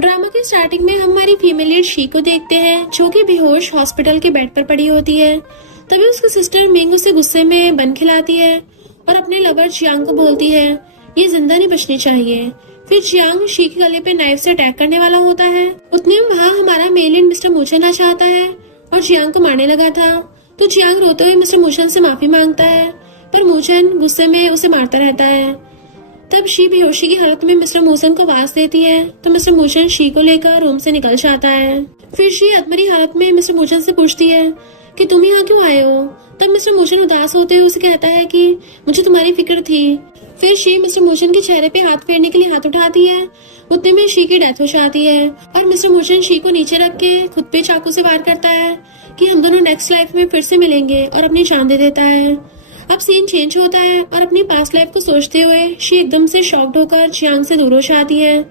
Drama के starting में हम हमारी फीमेल लीड शी को देखते हैं, जो कि बेहोश हॉस्पिटल के बेड पर पड़ी होती है। तभी उसकी सिस्टर मिंग उसे गुस्से में बन खिलाती है और अपने लवर जियांग को बोलती है ये जिंदा नहीं बचनी चाहिए। फिर जियांग शी के गले पे नाइफ से अटैक करने वाला होता है। उतने में वहाँ हमारा मेल लीड मिस्टर मूचन आ जाता है और जियांग को मारने लगा था। तो जियांग रोते हुए मिस्टर मूचन से माफी मांगता है, पर मूचन गुस्से में उसे मारता रहता है। तब शी बेहोशी की हालत में मिस्टर मूसन को आवाज देती है, तो मिस्टर मूसन शी को लेकर रूम से निकल जाता है। फिर शी अधमरी हालत में मिस्टर मूसन से पूछती है कि तुम यहाँ क्यों आए हो। तब मिस्टर मूसन उदास होते हुए उसे कहता है कि मुझे तुम्हारी फिक्र थी। फिर शी मिस्टर मूसन के चेहरे पे हाथ फेरने के लिए हाथ उठाती है। उतने में शी की डेथ हो जाती है और मिस्टर मूसन शी को नीचे रख के खुद पे चाकू से वार करता है कि हम दोनों नेक्स्ट लाइफ में फिर से मिलेंगे, और अपनी जान दे देता है। अब सीन चेंज होता है और अपनी पास्ट लाइफ को सोचते हुए शी एकदम से शॉक्ड होकर जियांग से दूर हो जाती है।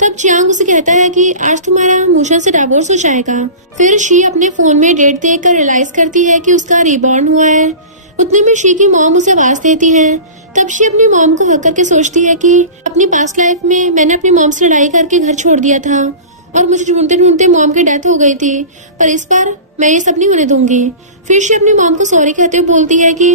तब जियांग उसे कहता है कि आज तुम्हारा मूशन से डिवोर्स हो जाएगा। फिर शी अपने फोन में डेट देखकर रियलाइज करती है कि उसका रीबॉर्न हुआ है। उतने में शी की मॉम उसे आवाज देती है। तब शी अपनी मॉम को हक करके सोचती है कि अपनी पास्ट लाइफ में मैंने अपनी मॉम से लड़ाई करके घर छोड़ दिया था और मुझे ढूंढते ढूंढते मॉम की डेथ हो गई थी, पर इस बार मैं ये सब नहीं होने दूंगी। फिर शी अपनी मॉम को सॉरी कहते हुए बोलती है कि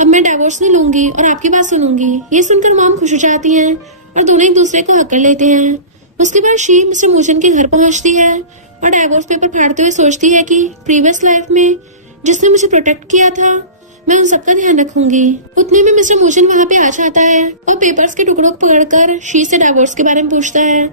अब मैं डिवोर्स नहीं लूंगी और आपकी बात सुनूंगी। ये सुनकर मॉम खुश हो जाती हैं और दोनों एक दूसरे को हक कर लेते हैं। उसके बाद शी मिस्टर मूचन के घर पहुंचती है और डिवोर्स पेपर फाड़ते हुए सोचती है कि प्रीवियस लाइफ में जिसने मुझे प्रोटेक्ट किया था मैं उन सबका ध्यान रखूंगी। उतने में मिस्टर मूचन वहाँ पे आ जाता है और पेपर्स के टुकड़ों को पकड़कर शी से डिवोर्स के बारे में पूछता है।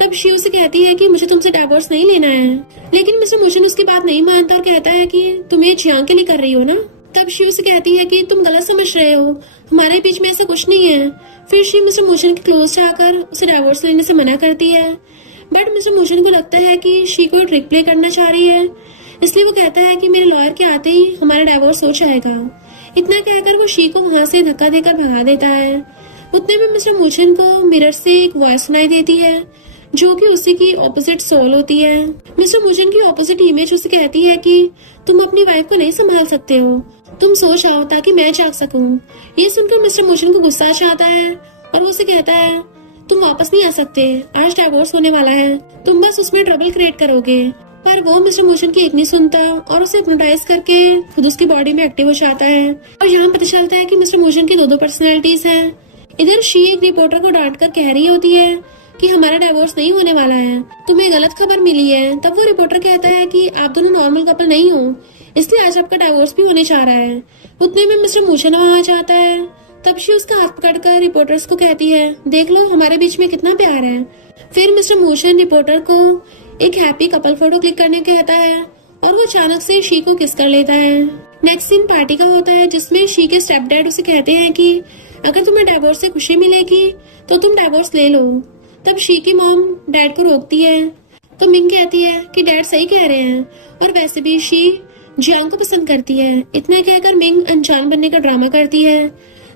तब शी उसे कहती है कि मुझे तुमसे डिवोर्स नहीं लेना है, लेकिन मिस्टर मूचन उसकी बात नहीं मानता और कहता है कि तुम ये जियांग के लिए कर रही हो ना। तब शी उसे कहती है कि तुम गलत समझ रहे हो, हमारे बीच में ऐसा कुछ नहीं है। फिर शी मिस्टर मूचन के क्लोज जाकर उसे डिवोर्स लेने से मना करती है, बट मिस्टर मूचन को लगता है कि शी को ट्रिक प्ले करना चाह रही है, इसलिए वो कहता है कि मेरे लॉयर के आते ही हमारा डिवोर्स हो जाएगा। इतना कहकर वो शी को वहाँ से धक्का देकर भगा देता है। उतने में मिस्टर मूचन को मिरर से एक वॉइस सुनाई देती है, जो कि उसी की ऑपोजिट सोल होती है। मिस्टर मूचन की ऑपोजिट इमेज उसे कहती है कि तुम अपनी वाइफ को नहीं संभाल सकते हो, तुम सो जाओ ताकि मैं जाग सकूं। ये सुनकर मिस्टर मूचन को गुस्सा आ जाता है और वो उसे कहता है तुम वापस नहीं आ सकते, आज डिवोर्स होने वाला है, तुम बस उसमें ट्रबल क्रिएट करोगे। पर वो मिस्टर मूचन की एक नहीं सुनता और उसे हिप्नोटाइज करके खुद उसकी बॉडी में एक्टिव हो जाता है। और यहाँ पता चलता है कि मिस्टर मूचन की दो पर्सनैलिटीज हैं। इधर शी एक रिपोर्टर को डांट कर कह रही होती है कि हमारा डिवोर्स नहीं होने वाला है, तुम्हें गलत खबर मिली है। तब वो रिपोर्टर कहता है कि आप दोनों नॉर्मल कपल नहीं हो, इसलिए आज आपका डिवोर्स भी होने जा रहा है। उतने में मिस्टर मूचन वहाँ आ जाता है। तब शी उसका हाथ पकड़कर रिपोर्टर्स को कहती है देख लो हमारे बीच में कितना प्यार है। फिर मिस्टर मूचन रिपोर्टर को एक हैप्पी कपल फोटो क्लिक करने कहता है और वो अचानक से शी को किस कर लेता है। नेक्स्ट सीन पार्टी का होता है, जिसमें शी के स्टेप डैड उसे कहते हैं कि अगर तुम्हें डिवोर्स से खुशी मिलेगी तो तुम डिवोर्स ले लो। तब शी की मॉम डैड को रोकती है, तो मिंग कहती है कि डैड सही कह रहे हैं और वैसे भी शी जियांग को पसंद करती है। इतना कहकर मिंग अनजान बनने का ड्रामा करती है।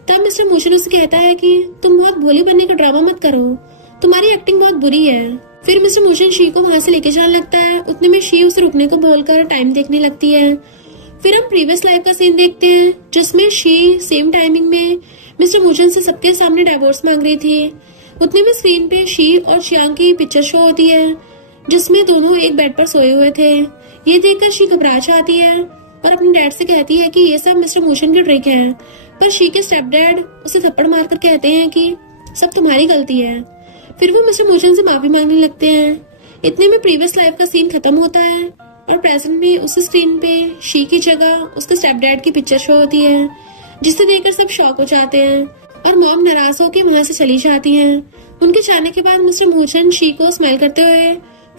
तब मिस्टर मूचन उसे कहता है कि तुम बहुत भोली बनने का ड्रामा मत करो, तुम्हारी एक्टिंग बहुत बुरी है। फिर मिस्टर मूचन शी को वहाँ से लेके जाने लगता है। उतने में शी उसे रुकने को बोलकर टाइम देखने लगती है। फिर हम प्रीवियस लाइफ का सीन देखते हैं, जिसमें शी सेम टाइमिंग में मिस्टर मूचन से सबके सामने डिवोर्स मांग रही थी। उतने में स्क्रीन पे शी और जियांग की पिक्चर शो होती है, जिसमें दोनों एक बेड पर सोए हुए थे। ये देखकर शी घबरा जाती है और अपने डैड से कहती है कि ये सब मिस्टर मूचन की ट्रिक है, पर शी के स्टेप डैड उसे थप्पड़ मारकर कहते हैं कि सब तुम्हारी गलती है। फिर वो मिस्टर मूचन से माफी मांगने लगते हैं। इतने में प्रीवियस लाइफ का सीन खत्म होता है और प्रेजेंट में उस स्क्रीन पे शी की जगह उसके स्टेप डैड की पिक्चर शो होती है, जिसे देखकर सब शॉक हो जाते हैं और मॉम नाराज होकर वहाँ से चली जाती हैं। उनके जाने के बाद मिस्टर मूचन शी को स्माइल करते हुए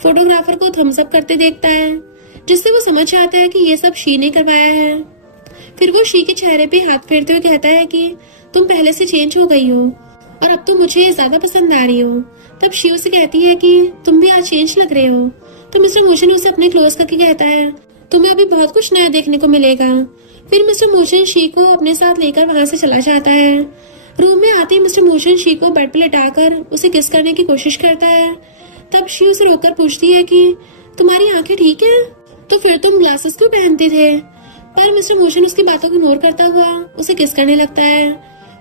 फोटोग्राफर को थम्स अप करते देखता है, जिससे वो समझ जाता है कि ये सब शी ने करवाया है। फिर वो शी के चेहरे पे हाथ फेरते हुए कहता है कि तुम पहले से चेंज हो गई हो और अब तो मुझे ज्यादा पसंद आ रही हो। तब शी उसे कहती है कि तुम भी आज चेंज लग रहे हो। तो मिस्टर मूचन उसे अपने क्लोज करके कहता है तुम्हें अभी बहुत कुछ नया देखने को मिलेगा। फिर मिस्टर मूचन शी को अपने साथ लेकर वहाँ से चला जाता है। रूम में आते ही मिस्टर मूचन शी को बेड पर लेटाकर उसे किस करने की कोशिश करता है। तब शी उसे रोककर पूछती है कि तुम्हारी आंखें ठीक है, तो फिर तुम ग्लासेस क्यों पहनते थे। पर मिस्टर मूचन उसकी बातों को इग्नोर करता हुआ उसे किस करने लगता है।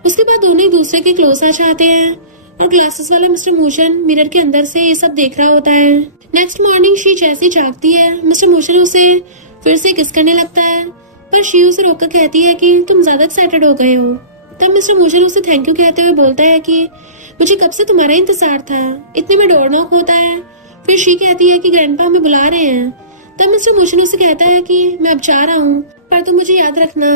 उसके बाद दोनों एक दूसरे के क्लोज आ जाते हैं। और ग्लासेस वाला मिस्टर मोशन मिरर के अंदर से ये सब देख रहा होता है। नेक्स्ट मॉर्निंग शी जैसे ही जागती है, मिस्टर मोशन उसे फिर से किस करने लगता है, पर शी उसे रोककर कहती है कि तुम ज्यादा एक्साइटेड हो गए हो। तब मिस्टर मोशन उसे थैंक यू कहते हुए बोलता है कि मुझे कब से तुम्हारा इंतजार था। इतने में डोर नॉक होता है। फिर शी कहती है कि ग्रैंडपा हमें बुला रहे हैं। तब मिस्टर मोशन उसे कहता है कि मैं अब जा रहा हूँ, पर तुम मुझे याद रखना,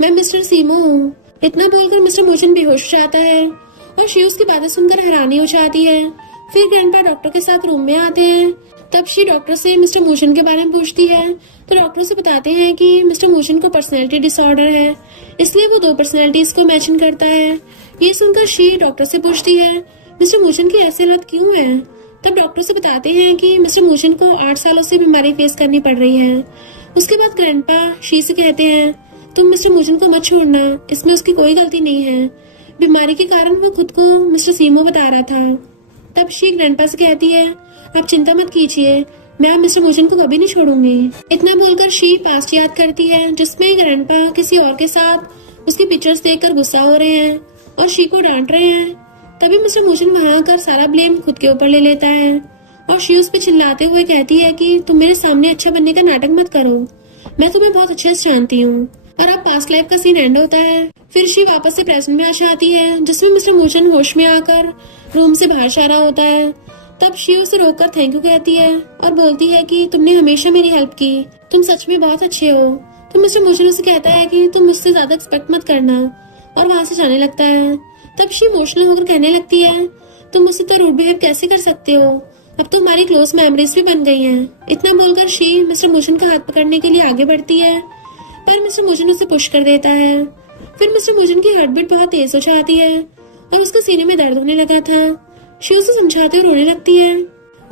मैं मिस्टर सीमो हूँ। इतना बोलकर मिस्टर मोशन बेहोश हो जाता है और शी उसकी बातें सुनकर हैरानी हो जाती है। फिर ग्रैंडपा डॉक्टर के साथ रूम में आते हैं। तब शी डॉक्टर से मिस्टर मोशन के बारे में पूछती है, तो डॉक्टर से बताते हैं कि मिस्टर मोशन को पर्सनैलिटी डिसऑर्डर है, इसलिए वो 2 पर्सनैलिटीज को मैचिंग करता है। ये सुनकर शी डॉक्टर से पूछती है, मिस्टर मोशन की ऐसी हालत क्यों है। तब डॉक्टर से बताते हैं कि मिस्टर मोशन को 8 सालों से बीमारी फेस करनी पड़ रही है। उसके बाद ग्रैंडपा शी से कहते हैं, तुम मिस्टर मोशन को मत छोड़ना, इसमें उसकी कोई गलती नहीं है। बीमारी के कारण वो खुद को मिस्टर सीमो बता रहा था। तब शी ग्रैंडपा से कहती है, आप चिंता मत कीजिए, मैं अब मिस्टर मोशन को कभी नहीं छोड़ूंगी। इतना बोलकर शी पास्ट याद करती है, जिसमें ग्रैंडपा किसी और के साथ उसकी पिक्चर्स देखकर गुस्सा हो रहे हैं और शी को डांट रहे हैं। तभी मिस्टर मोशन वहां आकर सारा ब्लेम खुद के ऊपर ले लेता है और शी उस पे चिल्लाते हुए कहती है कि तुम मेरे सामने अच्छा बनने का नाटक मत करो, मैं तुम्हें बहुत अच्छे से जानती हूँ। और अब पास्ट लाइफ का सीन एंड होता है। फिर शी वापस से प्रेजेंट में आ जाती है, जिसमें मिस्टर मोशन होश में आकर रूम से बाहर जा रहा होता है। तब शी उसे रोककर थैंक यू कहती है और बोलती है कि तुमने हमेशा मेरी हेल्प की, तुम सच में बहुत अच्छे हो। तो मिस्टर मोशन उसे कहता है कि तुम मुझसे ज्यादा एक्सपेक्ट मत करना, और वहां से जाने लगता है। तब शी इमोशनल होकर कहने लगती है, तुम मुझसे तो रूड बिहेव कैसे कर सकते हो, अब तो हमारी क्लोज मेमोरीज भी बन गई हैं। इतना बोलकर शी मिस्टर मोशन का हाथ पकड़ने के लिए आगे बढ़ती है, पर मिस्टर मोशन उसे पुश कर देता है। फिर मिस्टर मोशन की हार्ट बीट बहुत तेज हो जाती है और उसके सीने में दर्द होने लगा था। शी उसे समझाते हुए रोने लगती है।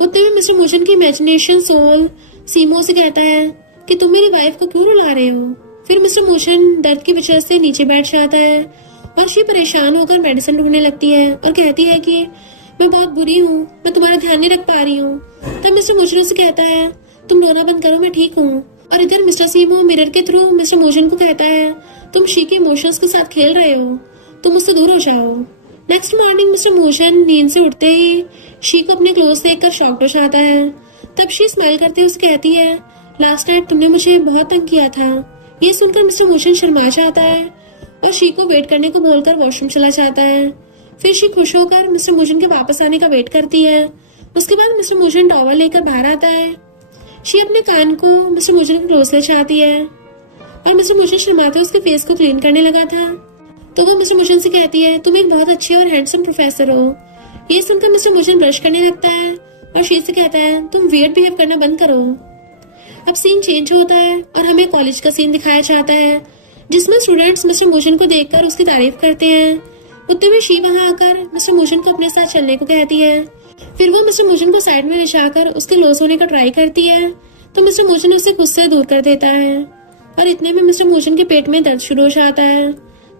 उतने में मिस्टर मोशन की इमेजिनेशन सोल सीमो से कहता है कि तुम मेरी वाइफ को क्यों रुला रहे हो। फिर मिस्टर मोशन दर्द की वजह से नीचे बैठ जाता है और शी परेशान होकर मेडिसिन ढूंढने लगती है और कहती है कि मैं बहुत बुरी हूँ, मैं तुम्हारा ध्यान नहीं रख पा रही हूँ। तब मिस्टर मोशन से कहता है, तुम रोना बंद करो, मैं ठीक हूँ। और इधर मिस्टर सीमो मिरर के थ्रू मिस्टर मोशन को कहता है, तुम शी के इमोशंस के साथ खेल रहे हो, तुम उससे दूर हो जाओ। नेक्स्ट मॉर्निंग मिस्टर मोशन नींद से उठते ही शी को अपने क्लोज देखकर शॉक्ड हो जाता है। तब शी स्माइल करते हुए उससे कहती है, लास्ट नाइट तुमने मुझे बहुत तंग किया था। ये सुनकर मिस्टर मोशन शर्मा जाता है और शी को वेट करने को बोलकर वॉशरूम चला जाता है। फिर शी खुश होकर मिस्टर मोशन के वापस आने का वेट करती है। उसके बाद मिस्टर मोशन टॉवल लेकर बाहर आता है। शी अपने कान को मिस्टर मोशन के क्लोज ले जाती है और मिस्टर मोशन शर्माते उसके फेस को क्लीन करने लगा था। तो वो मिस्टर मोशन से कहती है, तुम एक बहुत अच्छे और हैंडसम प्रोफेसर हो। ये सुनकर मिस्टर मोशन ब्रश करने लगता है और शी से कहता है, तुम वियर्ड बिहेव करना बंद करो। अब सीन चेंज होता है और हमें कॉलेज का सीन दिखाया जाता है, जिसमें स्टूडेंट्स मिस्टर मोशन को देखकर उसकी तारीफ करते हैं। उतने में शी वहां आकर मिस्टर मोशन को अपने साथ चलने को कहती है। फिर वो मिस्टर मोशन को साइड में लिजाकर उसके क्लोज होने का ट्राई करती है, तो मिस्टर मोशन उसे खुद से दूर कर देता है और इतने में मिस्टर मोशन के पेट में दर्द शुरू हो जाता है।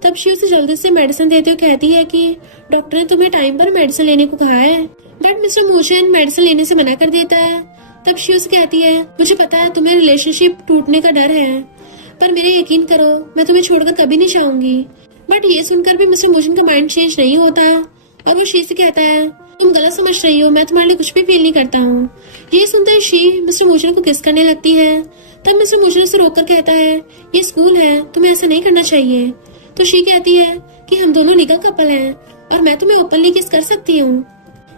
तब शी उसे जल्दी से मेडिसिन देते हुए कहती है कि डॉक्टर ने तुम्हें टाइम पर मेडिसिन लेने को कहा है, बट मिस्टर मोशन मेडिसिन लेने से मना कर देता है। तब शी उसे कहती है, मुझे पता है तुम्हें रिलेशनशिप टूटने का डर है, पर मेरे यकीन करो मैं तुम्हें छोड़कर कभी नहीं चाहूंगी। बट ये सुनकर भी मिस्टर मोशन का माइंड चेंज नहीं होता और वो शी से कहता है, तुम गलत समझ रही हो, मैं तुम्हारे लिए कुछ भी फील नहीं करता हूँ। ये सुनते ही शी मिस्टर मोशन को किस करने लगती है। तब मिस्टर मोशन उसे रोककर कहता है, ये स्कूल है, तुम्हें ऐसा नहीं करना चाहिए। तो शी कहती है कि हम दोनों लीगल कपल हैं और मैं तुम्हें ओपनली किस कर सकती हूँ।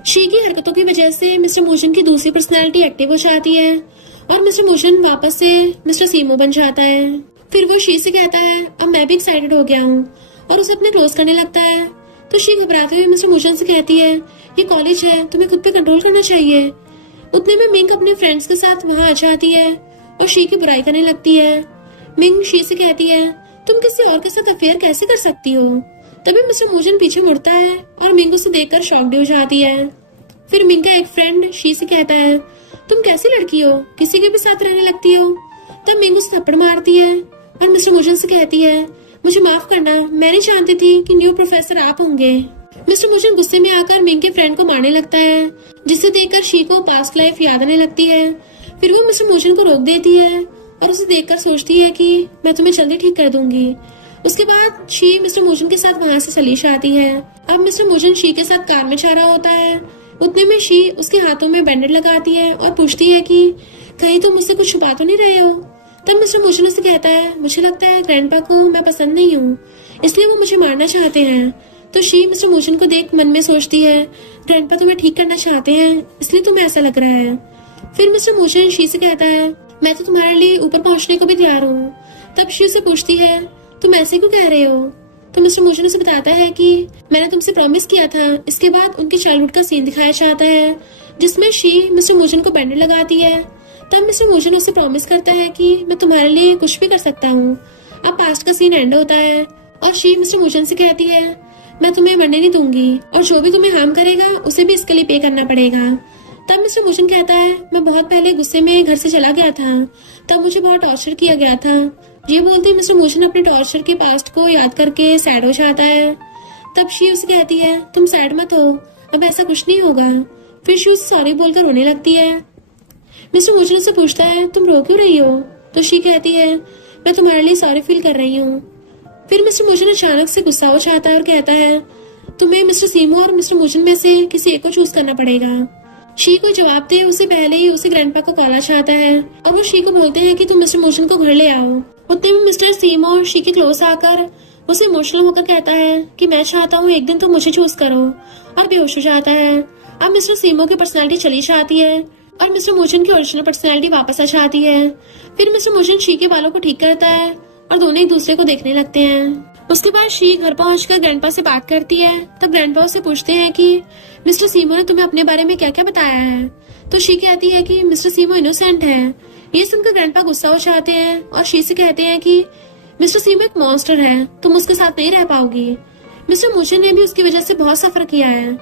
शी की हरकतों की वजह से मिस्टर मोशन की दूसरी पर्सनैलिटी एक्टिव हो जाती है और मिस्टर मोशन वापस से मिस्टर सीमो बन जाता है। फिर वो शी से कहता है, अब मैं भी एक्साइटेड हो गया हूँ, और उसे अपने क्लोज करने लगता है। तो शी घबराते हुए मिस्टर मोशन से कहती है, ये कॉलेज है, तुम्हें खुद पे कंट्रोल करना चाहिए। उतने में मिंग अपने फ्रेंड्स के साथ वहां आ जाती है और शी की बुराई करने लगती है। मिंग शी से कहती है, तुम किसी और के साथ अफेयर कैसे कर सकती हो। तभी मिस्टर मोशन पीछे मुड़ता है और मिंग उसे देखकर शॉक्ड हो जाती है। फिर मिंग का एक फ्रेंड शी से कहता है, तुम कैसी लड़की हो, किसी के भी साथ रहने लगती हो। तब मिंग उसे थप्पड़ मारती है और मिस्टर मोशन से कहती है, मुझे माफ करना, मैं नहीं जानती थी कि न्यू प्रोफेसर आप होंगे। मिस्टर मोशन गुस्से में आकर मिंग के फ्रेंड को मारने लगता है, जिसे देखकर शी को पास्ट लाइफ याद आने लगती है। फिर वो मिस्टर मोशन को रोक देती है और उसे देखकर सोचती है कि मैं तुम्हें जल्दी ठीक कर दूंगी। उसके बाद शी मिस्टर मोजन के साथ वहां से चली आती है। अब मिस्टर मोजन शी के साथ कार में जा रहा होता है। उतने में शी उसके हाथों में बैंडेड लगाती है और पूछती है कि कहीं तुम मुझसे कुछ छुपा तो नहीं रहे हो। तब मिस्टर मोजन उससे कहता है, मुझे लगता है ग्रैंडपा को मैं पसंद नहीं हूँ, इसलिए वो मुझे मारना चाहते हैं। तो शी मिस्टर मोजन को देख मन में सोचती है, ग्रैंडपा तुम्हें ठीक करना चाहते हैं, इसलिए तुम्हें ऐसा लग रहा है। फिर मिस्टर मोजन शी से कहता है, मैं तो तुम्हारे लिए ऊपर पहुंचने को भी तैयार हूँ। तब शी उसे पूछती है, तुम ऐसे क्यों कह रहे हो। तो मिस्टर मोजन उसे बताता है कि मैंने तुमसे प्रॉमिस किया था। इसके बाद उनकी चाइल्डहुड का सीन दिखाया जाता है जिसमें शी मिस्टर मोजन को बैंडेड लगाती है। तब मिस्टर मोजन उसे प्रॉमिस करता है कि मैं तुम्हारे लिए कुछ भी कर सकता हूँ। अब पास्ट का सीन एंड होता है और शी मिस्टर मोजन से कहती है, मैं तुम्हें मरने नहीं दूंगी और जो भी तुम्हें हार्म करेगा उसे भी इसके लिए पे करना पड़ेगा। तब मिस्टर मोजन कहता है, मैं बहुत पहले गुस्से में घर से चला गया था, तब मुझे बहुत टॉर्चर किया गया था। ये बोलते मिस्टर मोजन अपने टॉर्चर के पास्ट को याद करके सैड हो जाता है। तब शी उसे कहती है, तुम सैड मत हो, अब ऐसा कुछ नहीं होगा। फिर शी उसे सॉरी बोलकर रोने लगती है। मिस्टर मोजन उससे पूछता है, तुम रो क्यों रही हो। तो शी कहती है, मैं तुम्हारे लिए सॉरी फील कर रही हूँ। फिर मिस्टर मोजन अचानक से गुस्सा हो जाता है और कहता है, तुम्हें मिस्टर सीमो और मिस्टर मोजन में से किसी एक को चूज करना पड़ेगा। शी को जवाब दे उससे पहले ही उसे ग्रैंडपा को कॉल आ जाता है और वो शी को बोलते हैं कि तुम मिस्टर मोजन को घर ले आओ। उतने में मिस्टर सीमो शी के क्लोज आकर उसे इमोशनल होकर कहता है कि मैं चाहता हूँ एक दिन तुम मुझे चूज करो, और बेहोश हो जाता है। अब मिस्टर सीमो की पर्सनैलिटी चली जाती है और मिस्टर मोजन की ओरिजिनल पर्सनैलिटी वापस आ जाती है। फिर मिस्टर मोजन शी के बालों को ठीक करता है और दोनों एक दूसरे को देखने लगते हैं। उसके बाद शी घर पहुंचकर ग्रैंडपा से बात करती है। तब ग्रैंडपा उससे पूछते हैं कि मिस्टर सीमो ने तुम्हें अपने बारे में क्या क्या बताया है। तो शी कहती है कि मिस्टर सीमो इनोसेंट है। ये सुनकर ग्रैंडपा गुस्सा हो जाते हैं और शी से कहते हैं कि मिस्टर सीमो एक मॉन्स्टर है, तुम उसके साथ नहीं रह पाओगी। मिस्टर मोजन ने भी उसकी वजह से बहुत सफर किया है।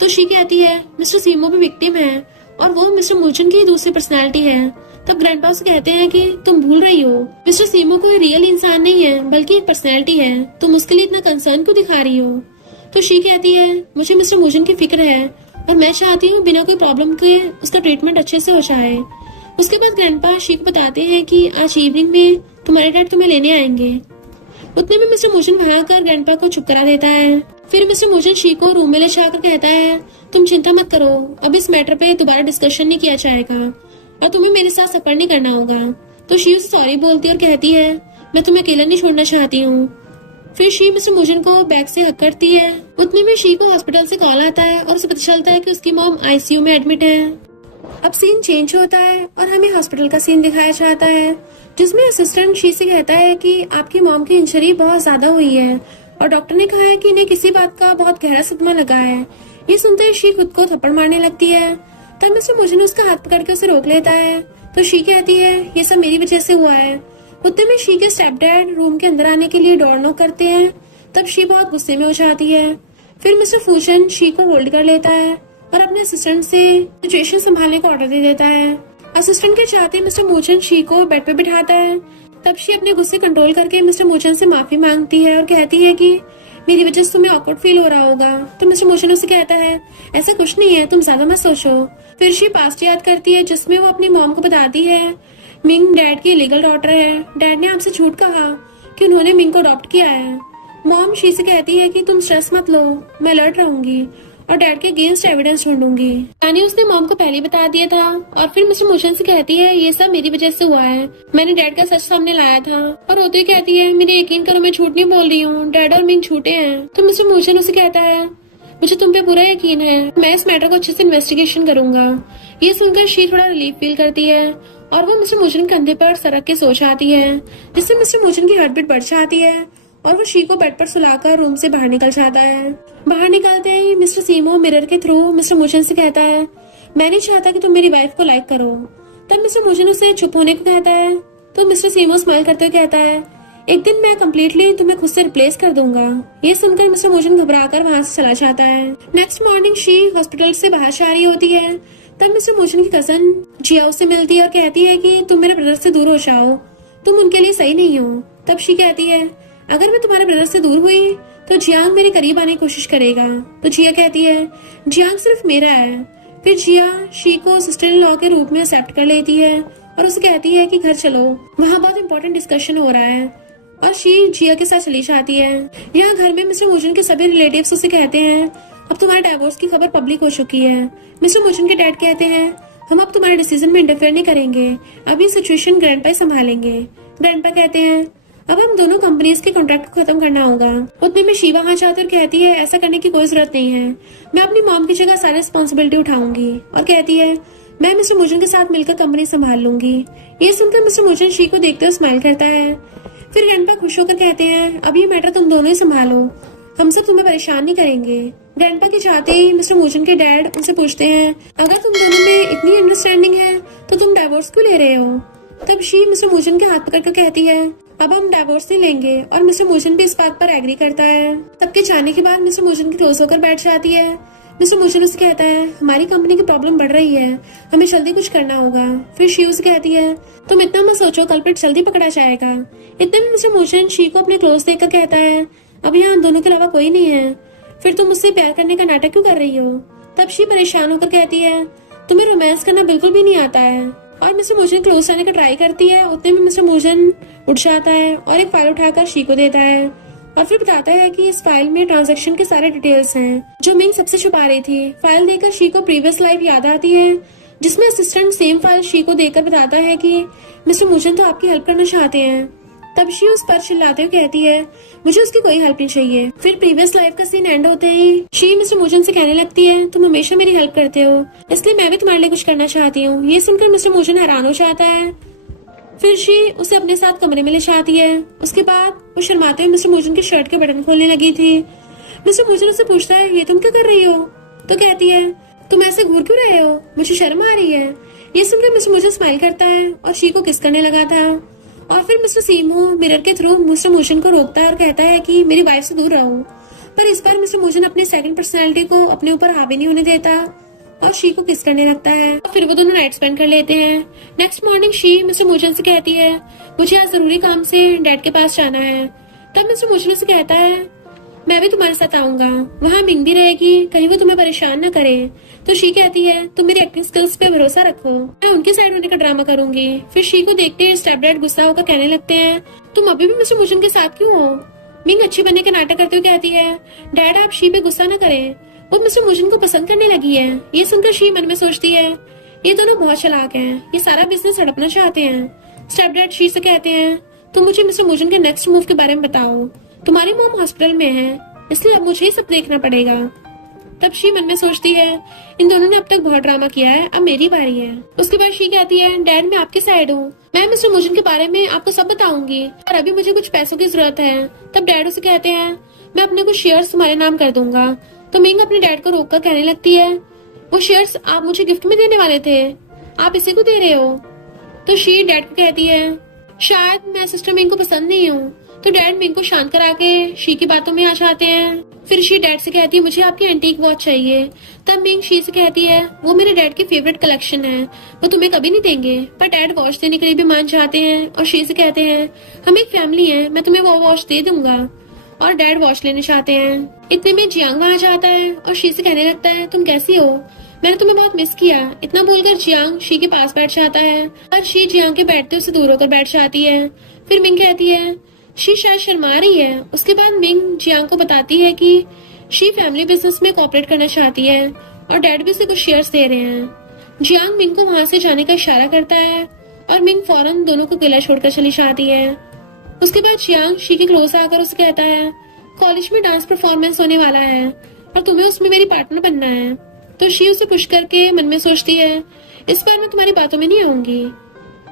तो शी कहती है, मिस्टर सीमो भी विक्टिम है और वो मिस्टर मोजन की दूसरी पर्सनैलिटी है। तब ग्रैंडपा से कहते हैं कि तुम भूल रही हो, मिस्टर सीमो कोई रियल इंसान नहीं है बल्कि एक पर्सनैलिटी है, तुम उसके लिए इतना कंसर्न क्यों दिखा रही हो। तो शी कहती है, मुझे मिस्टर मोजन की फिक्र है और मैं चाहती हूँ बिना कोई प्रॉब्लम के उसका ट्रीटमेंट अच्छे से हो जाए। उसके बाद ग्रैंडपा शी को बताते हैं कि आज इवनिंग में तुम्हारे डैड तुम्हें लेने आएंगे। उतने में मिस्टर मोजन वहां आकर ग्रैंडपा को चुप करा देता है। फिर मिस्टर मोजन शी को रूम में ले जाकर कहता है, तुम चिंता मत करो, अब इस मैटर पे दोबारा डिस्कशन नहीं किया जाएगा और तुम्हें मेरे साथ सफर नहीं करना होगा। तो शी उसे सॉरी बोलती है और कहती है, मैं तुम्हें अकेला नहीं छोड़ना चाहती हूँ। फिर शी मिस्टर मोजन को बैग से हक करती है। उतने में शी को हॉस्पिटल से कॉल आता है और उसे पता चलता है कि उसकी मॉम आईसीयू में एडमिट है। अब सीन चेंज होता है और हमें हॉस्पिटल का सीन दिखाया जाता है जिसमें असिस्टेंट शी से कहता है कि आपकी मॉम की इंजरी बहुत ज्यादा हुई है और डॉक्टर ने कहा है कि इन्हें किसी बात का बहुत गहरा सदमा लगा है। ये सुनते ही शी खुद को थप्पड़ मारने लगती है। तब मिस्टर मोजन उसका हाथ पकड़ के उसे रोक लेता है। तो शी कहती है, ये सब मेरी वजह से हुआ है। उतने में शी के स्टेप डैड रूम के अंदर आने के लिए डोर नॉक करते हैं। तब शी बहुत गुस्से में हो जाती है। फिर मिस्टर फूशन शी को होल्ड कर लेता है और अपने असिस्टेंट से सिचुएशन संभालने का ऑर्डर दे देता है। असिस्टेंट के चाहते मिस्टर मोजन शी को बेड पे बिठाता है। तब शी अपने गुस्से कंट्रोल करके मिस्टर मोजन से माफी मांगती है और कहती है कि मेरी वजह से तुम्हें ऑकवर्ड फील हो रहा होगा। तो मिस्टर मोजन उसे कहता है, ऐसा कुछ नहीं है, तुम ज्यादा मत सोचो। फिर शी पास्ट याद करती है जिसमें वो अपनी मॉम को बताती है मिंग डैड की लीगल डॉटर है। डैड ने आपसे झूठ कहा कि उन्होंने मिंग को अडॉप्ट किया है। मॉम शी से कहती है कि तुम स्ट्रेस मत लो, मैं अलर्ट रहूंगी और डैड के अगेंस्ट एविडेंस ढूंढूंगी। यानी उसने मॉम को पहले बता दिया था। और फिर मिस्टर मोजन से कहती है, ये सब मेरी वजह से हुआ है, मैंने डैड का सच सामने लाया था। और रोते कहती है, मेरे यकीन करो मैं झूठ नहीं बोल रही हूँ, डैड और मिंग झूठे हैं। तो मिस्टर मोजन उसे कहता है, मुझे तुम पे पूरा यकीन है, मैं इस मैटर को अच्छे से इन्वेस्टिगेशन करूंगा। ये सुनकर शी थोड़ा रिलीफ फील करती है और वो मिस्टर मोजन के कंधे पर सरक के सो जाती है जिससे मिस्टर मोजन की हार्ट बीट बढ़ जाती है और वो शी को बेड पर सुलाकर रूम से बाहर निकल जाता है। बाहर निकलते ही मिस्टर सीमो मिरर के थ्रू मिस्टर मोजन से कहता है, मैं नहीं चाहता कि तुम मेरी वाइफ को लाइक करो। तब मिस्टर मोजन उसे चुप होने को कहता है। तो मिस्टर सीमो स्माइल करते हुए कहता है, एक दिन मैं कम्प्लीटली तुम्हें खुद से रिप्लेस कर दूंगा। ये सुनकर मिस्टर मोजन घबराकर वहाँ से चला जाता है। नेक्स्ट मॉर्निंग शी हॉस्पिटल से बाहर जा रही होती है। तब मिस्टर मोजन की कजन जिया उससे मिलती है और कहती है कि तुम मेरे ब्रदर से दूर हो जाओ, तुम उनके लिए सही नहीं हो। तब शी कहती है, अगर मैं तुम्हारे ब्रदर से दूर हुई तो जियांग मेरे करीब आने की कोशिश करेगा। तो जिया कहती है, जियांग सिर्फ मेरा है। फिर जिया शी को सिस्टर इन लॉ के रूप में एक्सेप्ट कर लेती है और उसे कहती है कि घर चलो, वहाँ बहुत इंपॉर्टेंट डिस्कशन हो रहा है। और शी जिया के साथ चली जाती है। यहाँ घर में मिस्टर मुजन के सभी रिलेटिव्स उसे कहते हैं अब तुम्हारे डिवोर्स की खबर पब्लिक हो चुकी है। मिस्टर मुजन के डैड कहते हैं हम अब तुम्हारे डिसीजन में इंटरफेयर नहीं करेंगे, अभी सिचुएशन ग्रैंडपा ही संभालेंगे। ग्रैंडपा कहते हैं अब हम दोनों कंपनीज के कॉन्ट्रैक्ट को खत्म करना होगा। उतने में शी वहाँ जाती और कहती है ऐसा करने की कोई जरूरत नहीं है, मैं अपनी मॉम की जगह सारी रिस्पॉन्सिबिलिटी उठाऊंगी। और कहती है मैं मिस्टर मुजन के साथ मिलकर कंपनी संभाल लूंगी। ये सुनकर मिस्टर मुजन शी को देखते हुए स्माइल करता है। फिर ग्रैंडपा खुश होकर कहते हैं अब ये मैटर तुम दोनों ही संभालो, हम सब तुम्हें परेशान नहीं करेंगे। ग्रैंडपा के चाहते ही मिस्टर मुजन के डैड उनसे पूछते हैं अगर तुम दोनों में इतनी अंडरस्टैंडिंग है तो तुम डाइवोर्स क्यों ले रहे हो। तब शी मिस्टर मुजन के हाथ पकड़कर कहती है अब हम डाइवोर्स नहीं लेंगे, और मिस्टर मुजन भी इस बात पर एग्री करता है। सबके जाने के बाद मिस्टर मुजन की क्लोज होकर बैठ जाती है। मिस्टर मुजन उसे कहता है हमारी कंपनी की प्रॉब्लम बढ़ रही है, हमें जल्दी कुछ करना होगा। फिर शी उसे कहती है तुम इतना मत सोचो, कल्प्रिट जल्दी पकड़ा जाएगा। इतने में मिस्टर मुजन शी को अपने क्लोज देखकर कहता है अब यहाँ हम दोनों के अलावा कोई नहीं है, फिर तुम मुझसे प्यार करने का नाटक क्यों कर रही हो। तब शी परेशान होकर कहती है तुम्हें रोमांस करना बिल्कुल भी नहीं आता है, और मिस्टर मुजन क्लोज आने का ट्राई करती है। उतने में मिस्टर मुजन उठ जाता है और एक फाइल उठाकर शी को देता है और फिर बताता है कि इस फाइल में ट्रांजैक्शन के सारे डिटेल्स हैं जो मिंग सबसे छुपा रही थी। फाइल देखकर शी को प्रीवियस लाइफ याद आती है जिसमें असिस्टेंट सेम फाइल शी को देकर बताता है कि मिस्टर मुजन तो आपकी हेल्प करना चाहते हैं। तब शी उस पर चिल्लाते हुए कहती है मुझे उसकी कोई हेल्प नहीं चाहिए। फिर प्रीवियस लाइफ का सीन एंड होते ही शी मिस्टर मुजन से कहने लगती है तुम हमेशा मेरी हेल्प करते हो, इसलिए मैं भी तुम्हारे लिए कुछ करना चाहती हूँ। ये सुनकर मिस्टर मुजन हैरान हो जाता है। फिर शी उसे अपने साथ कमरे में ले जाती है। उसके बाद वो शर्माते हुए मिस्टर मुजन की शर्ट के बटन खोलने लगी थी। मिस्टर मुजन उससे पूछता है ये तुम क्या कर रही हो। तो कहती है तुम ऐसे घूर क्यों रहे हो, मुझे शर्म आ रही है। ये सुनकर मिस्टर मुजन स्माइल करता है और शी को किस करने लगा था। और फिर मिस्टर सीमो मिरर के थ्रू मिस्टर मुजन को रोकता है और कहता है कि मेरी वाइफ से दूर रहो। पर इस बार मिस्टर मुजन अपने सेकंड पर्सनालिटी को अपने ऊपर हावी नहीं होने देता और शी को किस करने लगता है। और फिर वो दोनों नाइट स्पेंड कर लेते हैं। नेक्स्ट मॉर्निंग शी मिस्टर मुजन से कहती है मुझे आज जरूरी काम से डैड के पास जाना है। तब मिस्टर मुजन से कहता है मैं भी तुम्हारे साथ आऊंगा, वहाँ मिंग भी रहेगी, कहीं वो तुम्हें परेशान न करे। तो शी कहती है तुम मेरी एक्टिंग स्किल्स पे भरोसा रखो, मैं उनकी साइड होने का ड्रामा करूंगी। फिर शी को देखते स्टेप डैड गुस्सा होकर कहने लगते हैं तुम अभी भी मिस्टर मुजन के साथ क्यों हो। मिंग अच्छी बनने का नाटक करते हुए कहती है डैड आप शी पे गुस्सा न करें, वो मिस्टर मुजन को पसंद करने लगी है। ये सुनकर शी मन में सोचती है ये दोनों बहुत चालाक हैं, ये सारा बिजनेस हड़पना चाहते हैं। स्टेप डैड शी से कहते हैं तुम मुझे मिस्टर मुजन के नेक्स्ट मूव के बारे में बताओ, तुम्हारी मॉम हॉस्पिटल में है इसलिए अब मुझे ही सब देखना पड़ेगा। तब शी मन में सोचती है इन दोनों ने अब तक बहुत ड्रामा किया है, अब मेरी बारी है। उसके बाद शी कहती है डैड मैं आपके साइड हूँ, मैं मिस्टर मुजन के बारे में आपको सब बताऊंगी और अभी मुझे कुछ पैसों की जरूरत है। तब डैड उसे कहते हैं मैं अपने कुछ शेयर्स तुम्हारे नाम कर दूंगा। तो मिंग अपने डैड को रोककर कहने लगती है वो शेयर्स आप मुझे गिफ्ट में देने वाले थे, आप इसी को दे रहे हो। तो शी डैड को कहती है शायद मैं सिस्टर मिंग को पसंद नहीं हूँ। तो डैड मिंग को शांत करा के शी की बातों में आ जाते हैं। फिर शी डैड से कहती है मुझे आपकी एंटीक वॉच चाहिए। तब मिंग शी से कहती है वो मेरे डैड की फेवरेट कलेक्शन है, वो तुम्हें कभी नहीं देंगे। पर डैड वॉच देने के लिए भी मान जाते हैं और शी से कहते हैं हम एक फैमिली है, मैं तुम्हें वो वॉच दे दूंगा। और डैड वॉच लेने चाहते हैं। इतने में जियांग वहाँ जाता है और शी से कहने लगता है तुम कैसी हो, मैंने तुम्हें बहुत मिस किया। इतना बोलकर जियांग शी के पास बैठ जाता है और शी जियांग के बैठते उसे दूर होकर बैठ जाती है। फिर मिंग कहती है शी शायद शर्मा रही है। उसके बाद मिंग जियांग को बताती है कि शी फैमिली बिजनेस में कोऑपरेट करना चाहती है और डैड भी उसे कुछ शेयर्स दे रहे हैं। जियांग मिंग को वहाँ से जाने का इशारा करता है और मिंग फौरन दोनों को अकेला छोड़कर चली जाती है। उसके बाद जियांग शी के क्लोज आकर उसे कहता है कॉलेज में डांस परफॉर्मेंस होने वाला है और तुम्हें उसमें मेरी पार्टनर बनना है। तो शी उसे पुश करके मन में सोचती है इस बार मैं तुम्हारी बातों में नहीं आऊंगी।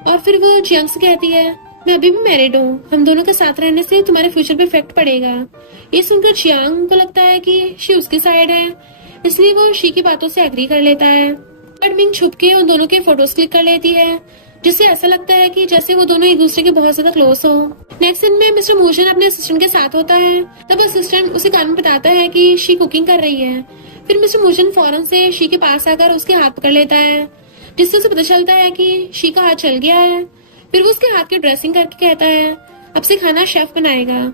और फिर वो जियांग से कहती है मैं अभी भी मैरिड हूँ, हम दोनों के साथ रहने से तुम्हारे फ्यूचर पे इफेक्ट पड़ेगा। ये सुनकर जियांग को लगता है कि शी उसकी साइड है, इसलिए वो शी की बातों से एग्री कर लेता है। बट मिंग छुप के उन दोनों के फोटोज क्लिक कर लेती है जिससे ऐसा लगता है कि जैसे वो दोनों एक दूसरे के बहुत ज्यादा क्लोज हो। नेक्स्ट सीन में मिस्टर मुजन अपने असिस्टेंट के साथ होता है। तब असिस्टेंट उसे कान में बताता है कि शी कुकिंग कर रही है। फिर मिस्टर मुजन फौरन से शी के पास आकर उसके हाथ पकड़ लेता है जिससे उसे पता चलता है कि शी का हाथ चल गया है। फिर वो उसके हाथ की ड्रेसिंग करके कहता है अब से खाना शेफ बनाएगा,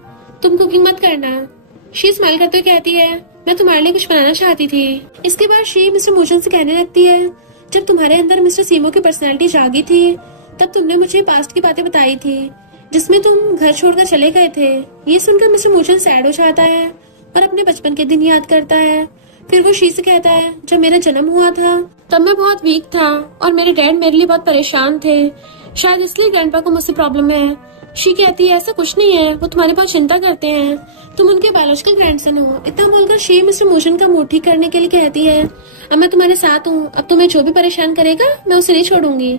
तुम कुकिंग मत करना। शी स्माइल करते हुए कहती है मैं तुम्हारे लिए कुछ बनाना चाहती थी। इसके बाद शी मिस्टर मुजन से कहने लगती है जब तुम्हारे अंदर मिस्टर सीमो की पर्सनैलिटी जागी थी तब तुमने मुझे पास्ट की बातें बताई थी। जिसमें तुम घर छोड़कर चले गए थे। ये सुनकर मिस्टर मूचन सैड हो जाता है और अपने बचपन के दिन याद करता है। फिर वो शी से कहता है, जब मेरा जन्म हुआ था तब मैं बहुत वीक था और मेरे डैड मेरे लिए बहुत परेशान थे, शायद इसलिए ग्रैंडपा को मुझसे प्रॉब्लम है। शी कहती है, ऐसा कुछ नहीं है, वो तुम्हारी बहुत चिंता करते हैं, तुम उनके बायोलॉजिकल ग्रैंडसन हो। इतना बोलकर शी मिस्टर मूचन का मूड ठीक करने के लिए कहती है, अब मैं तुम्हारे साथ हूँ, अब तुम्हें जो भी परेशान करेगा मैं उसे नहीं छोड़ूंगी।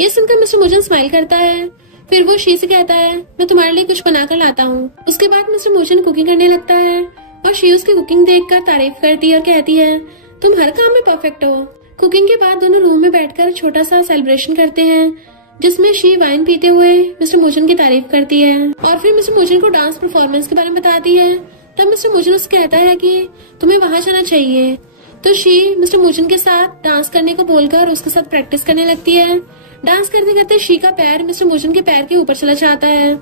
ये सुनकर मिस्टर मूचन स्माइल करता है। फिर वो शी से कहता है, मैं तुम्हारे लिए कुछ बनाकर लाता हूँ। उसके बाद मिस्टर मूचन कुकिंग करने लगता है और शी उसकी कुकिंग देखकर तारीफ करती है और कहती है, तुम हर काम में परफेक्ट हो। कुकिंग के बाद दोनों रूम में बैठकर छोटा सा सेलिब्रेशन करते हैं, जिसमें शी वाइन पीते हुए मिस्टर मूचन की तारीफ करती है और फिर मिस्टर मूचन को डांस परफॉर्मेंस के बारे में बताती है। तब मिस्टर मूचन उससे कहता है कि तुम्हें वहां जाना चाहिए। तो शी मिस्टर मूचन के साथ डांस करने को बोलकर उसके साथ प्रैक्टिस करने लगती है। डांस करते करते शी का पैर मिस्टर मूचन के पैर के ऊपर चला जाता है।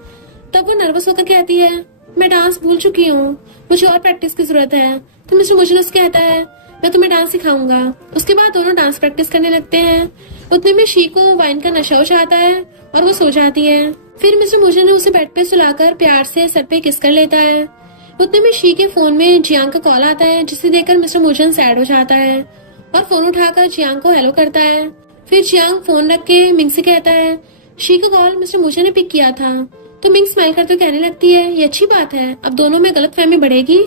तब वो नर्वस होकर कहती है, मैं डांस भूल चुकी हूँ, मुझे और प्रैक्टिस की जरूरत है। तो मिस्टर मूचन उससे कहता है, मैं तुम्हें डांस सिखाऊंगा। उसके बाद दोनों डांस प्रैक्टिस करने लगते हैं। उतने में शी को वाइन का नशा हो जाता है और वो सो जाती है। फिर मिस्टर मूचन ने उसे बेड पे सुलाकर प्यार से सर पे किस कर लेता है। उतने में शी के फोन में जियांग का कॉल आता है, जिसे देखकर मिस्टर मूचन सैड हो जाता है और फोन उठाकर जियांग को हेलो करता है। फिर जियांग फोन रख के मिंग से कहता है, शी का कॉल मिस्टर मूचन ने पिक किया था। तो मिंग स्माइल करते कहने लगती है, ये अच्छी बात है, अब दोनों में गलतफहमी बढ़ेगी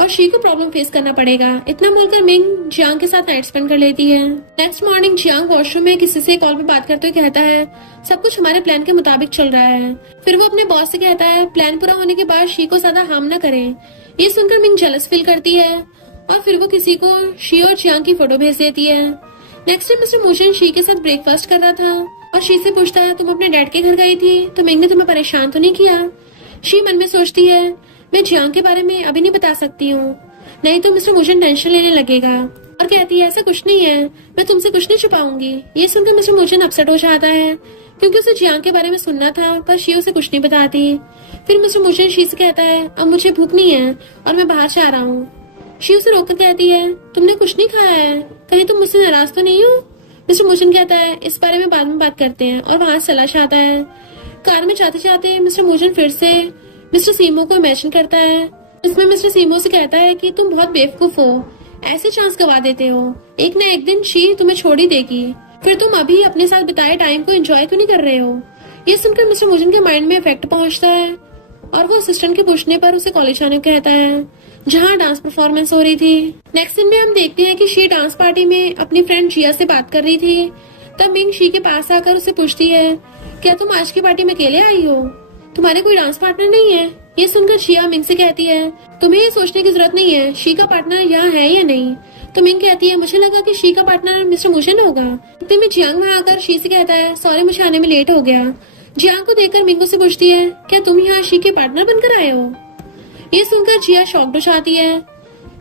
और शी को प्रॉब्लम फेस करना पड़ेगा। इतना बोलकर मिंग जियांग के साथ नाइट स्पेंड कर लेती है। नेक्स्ट मॉर्निंग जियांग वॉशरूम में किसी से कॉल पे बात करते हुए कहता है, सब कुछ हमारे प्लान के मुताबिक चल रहा है। फिर वो अपने बॉस से कहता है, प्लान पूरा होने के बाद शी को ज्यादा हार्म न करे। ये सुनकर मिंग जेलस फील करती है और फिर वो किसी को शी और जियांग की फोटो भेज देती है। नेक्स्ट डे मिस्टर मूचन शी के साथ ब्रेकफास्ट कर रहा था और शी से पूछता है, तुम अपने डैड के घर गई थी तो मिंग ने तुम्हें परेशान तो नहीं किया? शी मन में सोचती है, मैं जियांग के बारे में अभी नहीं बता सकती हूँ, नहीं तो मिस्टर मूचन टेंशन लेने लगेगा। और कहती है, ऐसा कुछ नहीं है, मैं तुमसे कुछ नहीं छुपाऊंगी। ये सुनकर मिस्टर मूचन अपसेट हो जाता है क्योंकि उसे जियांग के बारे में सुनना था, पर शी उसे कुछ नहीं बताती। फिर मिस्टर मूचन शी से कहता है, अब मुझे भूख नहीं है और मैं बाहर से आ रहा हूँ। शी उसे रोककर कहती है, तुमने कुछ नहीं खाया है, कहीं तुम मुझसे नाराज तो नहीं हो? मिस्टर मूचन कहता है, इस बारे में बाद में बात करते हैं और वहां से चला जाता है। कार में जाते जाते मिस्टर मूचन फिर से मिस्टर सीमो को इमेजिन करता है, इसमें मिस्टर सीमो से कहता है कि तुम बहुत बेवकूफ हो, ऐसे चांस गवा देते हो, एक न एक दिन शी तुम्हें छोड़ ही देगी, फिर तुम अभी अपने साथ बिताए टाइम को एंजॉय क्यों नहीं कर रहे हो? ये सुनकर मिस्टर मूचन के माइंड में इफेक्ट पहुंचता है और वो असिस्टेंट के पूछने पर उसे कॉलेज आने को कहता है, जहाँ डांस परफॉर्मेंस हो रही थी। नेक्स्ट दिन में हम देखते हैं कि शी डांस पार्टी में अपनी फ्रेंड जिया से बात कर रही थी। तब मिंग शी के पास आकर उसे पूछती है, क्या तुम आज की पार्टी में अकेले आई हो, तुम्हारे कोई डांस पार्टनर नहीं है? ये सुनकर जिया मिंग से कहती है, तुम्हें ये सोचने की जरूरत नहीं है शी का पार्टनर यहाँ है या नहीं। तो मिंग कहती है, मुझे लगा कि शी का पार्टनर मिस्टर मूचन होगा। इतने में जियांग वहाँ आकर शी से कहता है, सॉरी मुझे आने में लेट हो गया। जियांग को देखकर मिंग से पूछती है, क्या तुम यहाँ शी के पार्टनर बनकर आए हो? ये सुनकर जिया शॉक्ड हो जाती है।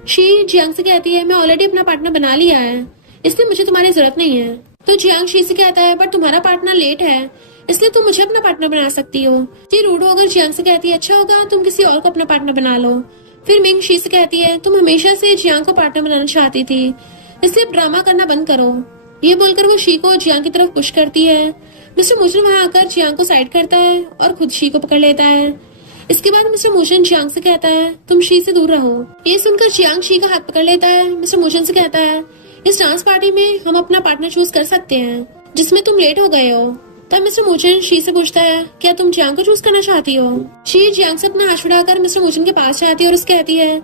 शी जियांग से कहती है, मैं ऑलरेडी अपना पार्टनर बना लिया है, इसलिए मुझे तुम्हारी जरूरत नहीं है। तो जियांग शी से कहता है, पर तुम्हारा पार्टनर लेट है, इसलिए तुम मुझे अपना पार्टनर बना सकती हो। जी रूड होकर जियांग से कहती है, अच्छा होगा तुम किसी और को अपना पार्टनर बना लो। फिर मिंग शी से कहती है, तुम हमेशा से जियांग को पार्टनर बनाना चाहती थी, इसलिए ड्रामा करना बंद करो। ये बोलकर वो शी को जियांग की तरफ पुश करती है। मिस्टर मूचन वहाँ आकर जियांग को साइड करता है और खुद शी को पकड़ लेता है। इसके बाद मिस्टर मूचन जियांग से कहता है, तुम शी से दूर रहो। ये सुनकर जियांग शी का हाथ पकड़ लेता है। मिस्टर मूचन से कहता है, इस डांस पार्टी में हम अपना पार्टनर चूज कर सकते हैं जिसमें तुम लेट हो गए हो। तब मिस्टर मूचन शी से पूछता है, क्या तुम जियांग को चूज करना चाहती हो? शी जियांग से अपना हाथ छुड़ाकर मिस्टर मूचन के पास जाती है और उससे कहती है,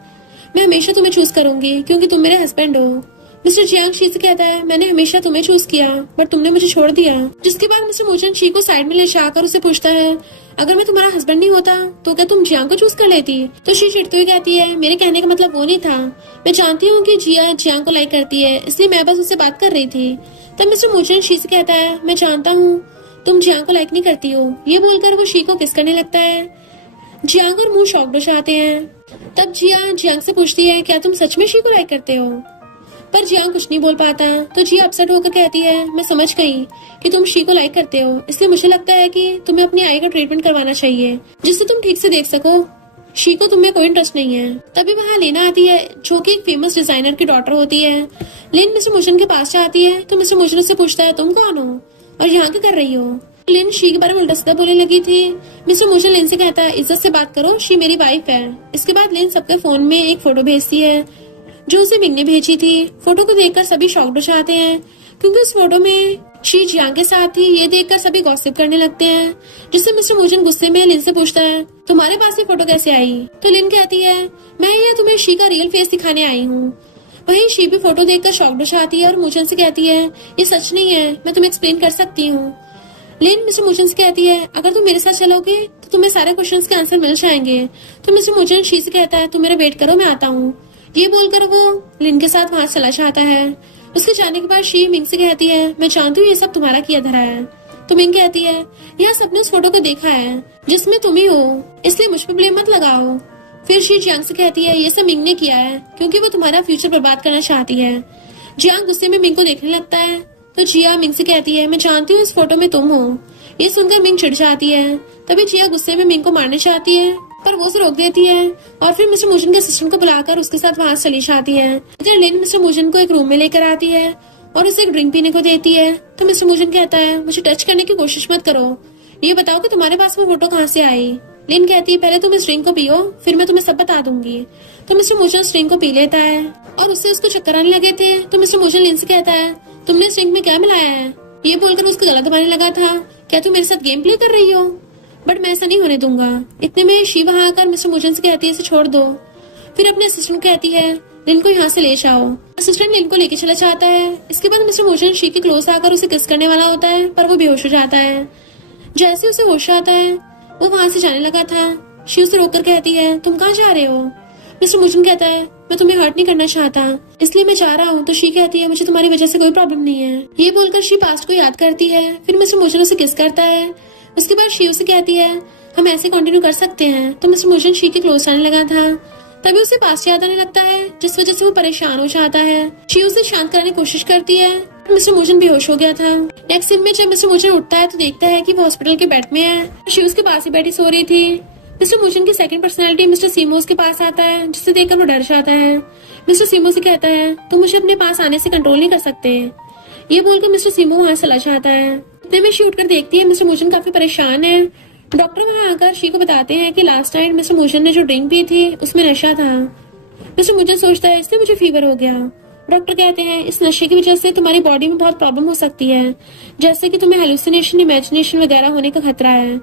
मैं हमेशा तुम्हें चूज करूंगी क्योंकि तुम मेरे हस्बैंड हो। मिस्टर जियांग शी से कहता है, मैंने हमेशा तुम्हें चूज किया बट तुमने मुझे छोड़ दिया। जिसके बाद मिस्टर मूचन शी को साइड में ले जाकर उसे पूछता है, अगर मैं तुम्हारा हस्बैंड नहीं होता तो क्या तुम जियांग को चूज कर लेती? तो शी चिढ़ते हुए कहती है, मेरे कहने का मतलब वो नहीं था, मैं जानती हूँ कि जिया जियांग को लाइक करती है, इसलिए मैं बस उससे बात कर रही थी। तब मिस्टर मूचन शी से कहता है, मैं जानता हूँ तुम जियांग को लाइक नहीं करती हो। ये बोलकर वो शी को किस करने लगता है। जियांग और मुंह शॉक्ड हो जाते हैं। तब जिया जियांग से पूछती है, क्या तुम सच में शी को लाइक करते हो? पर जियांग कुछ नहीं बोल पाता। तो जिया अपसेट होकर कहती है, मैं समझ गई कि तुम शी को लाइक करते हो, इसलिए मुझे लगता है कि तुम्हें अपनी आई का ट्रीटमेंट करवाना चाहिए जिससे तुम ठीक से देख सको। शी को तुम्हें कोई इंटरेस्ट नहीं है। तभी वहाँ लेना आती है जो कि एक फेमस डिजाइनर की डॉटर होती है। लेन मिस्टर मूचन के पास जाती है तो मिस्टर मूचन उससे पूछता है, तुम कौन हो और यहाँ क्या कर रही हो? लिन शी के बारे में उल्टा सीधा बोलने लगी थी। मिस्टर मूजन लिन से कहता है, इज्जत से बात करो, शी मेरी वाइफ है। इसके बाद लिन सबके फोन में एक फोटो भेजती है जो उसे मिंग ने भेजी थी। फोटो को देखकर सभी शॉक्ड हो जाते हैं क्योंकि उस फोटो में शी जियांग के साथ थी। ये देखकर सभी गॉसिप करने लगते हैं, जिससे मिस्टर मूजन गुस्से में लिन से पूछता है, तुम्हारे पास ये फोटो कैसे आई? तो लिन कहती है, मैं ये तुम्हें शी का रियल फेस दिखाने आई हूँ। वहीं शी भी फोटो देखकर शॉक्ड हो जाती है और मूजन से कहती है, ये सच नहीं है, मैं तुम्हें एक्सप्लेन कर सकती हूँ। लिन मिस्टर मूजन से कहती है, अगर तुम मेरे साथ चलोगे तो तुम्हें सारे क्वेश्चंस के आंसर मिल जाएंगे। तो मिस्टर मूजन शी से कहता है, तुम मेरा वेट करो, मैं आता हूँ। ये बोलकर वो लिन के साथ वहां चला जाता है। उसके जाने के बाद शी मिंग से कहती है, मैं जानती हूँ ये सब तुम्हारा किया धरा है। तो मिंग कहती है, यहाँ सबने उस फोटो को देखा है जिसमें तुम ही हो, इसलिए मुझ पर ब्लेम मत लगाओ। फिर शी जियांग से कहती है, ये सब मिंग ने किया है क्योंकि वो तुम्हारा फ्यूचर बर्बाद करना चाहती है। जियांग गुस्से में मिंग को देखने लगता है तो जिया मिंग से कहती है, मैं जानती हूँ इस फोटो में तुम हो। ये सुनकर मिंग चिढ़ जाती है। तभी जिया गुस्से में मिंग को मारना चाहती है पर वो उसे रोक देती है और फिर मिस्टर मूजन के असिस्टेंट को बुलाकर उसके साथ वहां चली जाती है। इधर लिन मिस्टर मूजन को एक रूम में लेकर आती है और उसे एक ड्रिंक पीने को देती है। तो मिस्टर मूजन कहता है, मुझे टच करने की कोशिश मत करो, ये बताओ कि तुम्हारे पास वो फोटो कहाँ से आई? लिन कहती है, पहले तुम इस ड्रिंक को पियो, फिर मैं तुम्हें सब बता दूंगी। तो मिस्टर मूजन इस ड्रिंक को पी लेता है और उससे उसको चक्कर आने लगे थे। तो मिस्टर मूजन लिन से कहता है, तुमने इस ड्रिंक में क्या मिलाया है? ये बोलकर उसको गला दबाने लगा था, क्या तुम मेरे साथ गेम प्ले कर रही हो? बट मैं ऐसा नहीं होने दूंगा। इतने में शी वहां आकर मिस्टर मूजन से कहती है, इसे छोड़ दो। फिर अपने असिस्टेंट कहती है, लिन को यहाँ से ले जाओ। असिस्टेंट लिन को लेके चला जाता है। इसके बाद मिस्टर मूजन शी के क्लोज आकर उसे किस करने वाला होता है पर वो बेहोश हो जाता है। जैसे उसे होश आता है वो वहां से जाने लगा था। शी उसे रोककर कहती है, तुम कहाँ जा रहे हो? मिस्टर मूजन कहता है, मैं तुम्हें हर्ट नहीं करना चाहता इसलिए मैं जा रहा हूँ। तो शी कहती है, मुझे तुम्हारी वजह से कोई प्रॉब्लम नहीं है। ये बोलकर शी पास्ट को याद करती है। फिर मिस्टर मूजन उसे किस करता है। उसके बाद शी उसे कहती है, हम ऐसे कंटिन्यू कर सकते हैं। तो मिस्टर मूजन शी के क्लोज आने लगा था। तभी उसे पास याद आने लगता है जिस वजह से वो परेशान हो जाता है। शी उसे शांत करने की कोशिश करती है। मिस्टर मूजन बेहोश हो गया था। नेक्स्ट सीन में जब मिस्टर मूजन उठता है तो देखता है कि वो हॉस्पिटल के बेड में है। शी उसके पास ही बैठी सो रही थी। मिस्टर मूजन की सेकंड पर्सनालिटी मिस्टर सीमोस के पास आता है जिसे देखकर वो डर जाता है। मिस्टर सीमो से कहता है, तुम मुझे अपने पास आने से कंट्रोल नहीं कर सकते। ये बोलकर मिस्टर सीमो वहां चला जाता है। इतने में शी उठकर देखती है मिस्टर मूजन काफी परेशान है। डॉक्टर वहां आकर शी को बताते हैं कि लास्ट नाइट मिस्टर मूजन ने जो ड्रिंक पी थी उसमें नशा था। मिस्टर मूजन सोचता है, इससे मुझे फीवर हो गया। डॉक्टर कहते हैं, इस नशे की वजह से तुम्हारी बॉडी में बहुत प्रॉब्लम हो सकती है, जैसे कि तुम्हें हेलुसिनेशन, इमेजिनेशन वगैरह होने का खतरा है।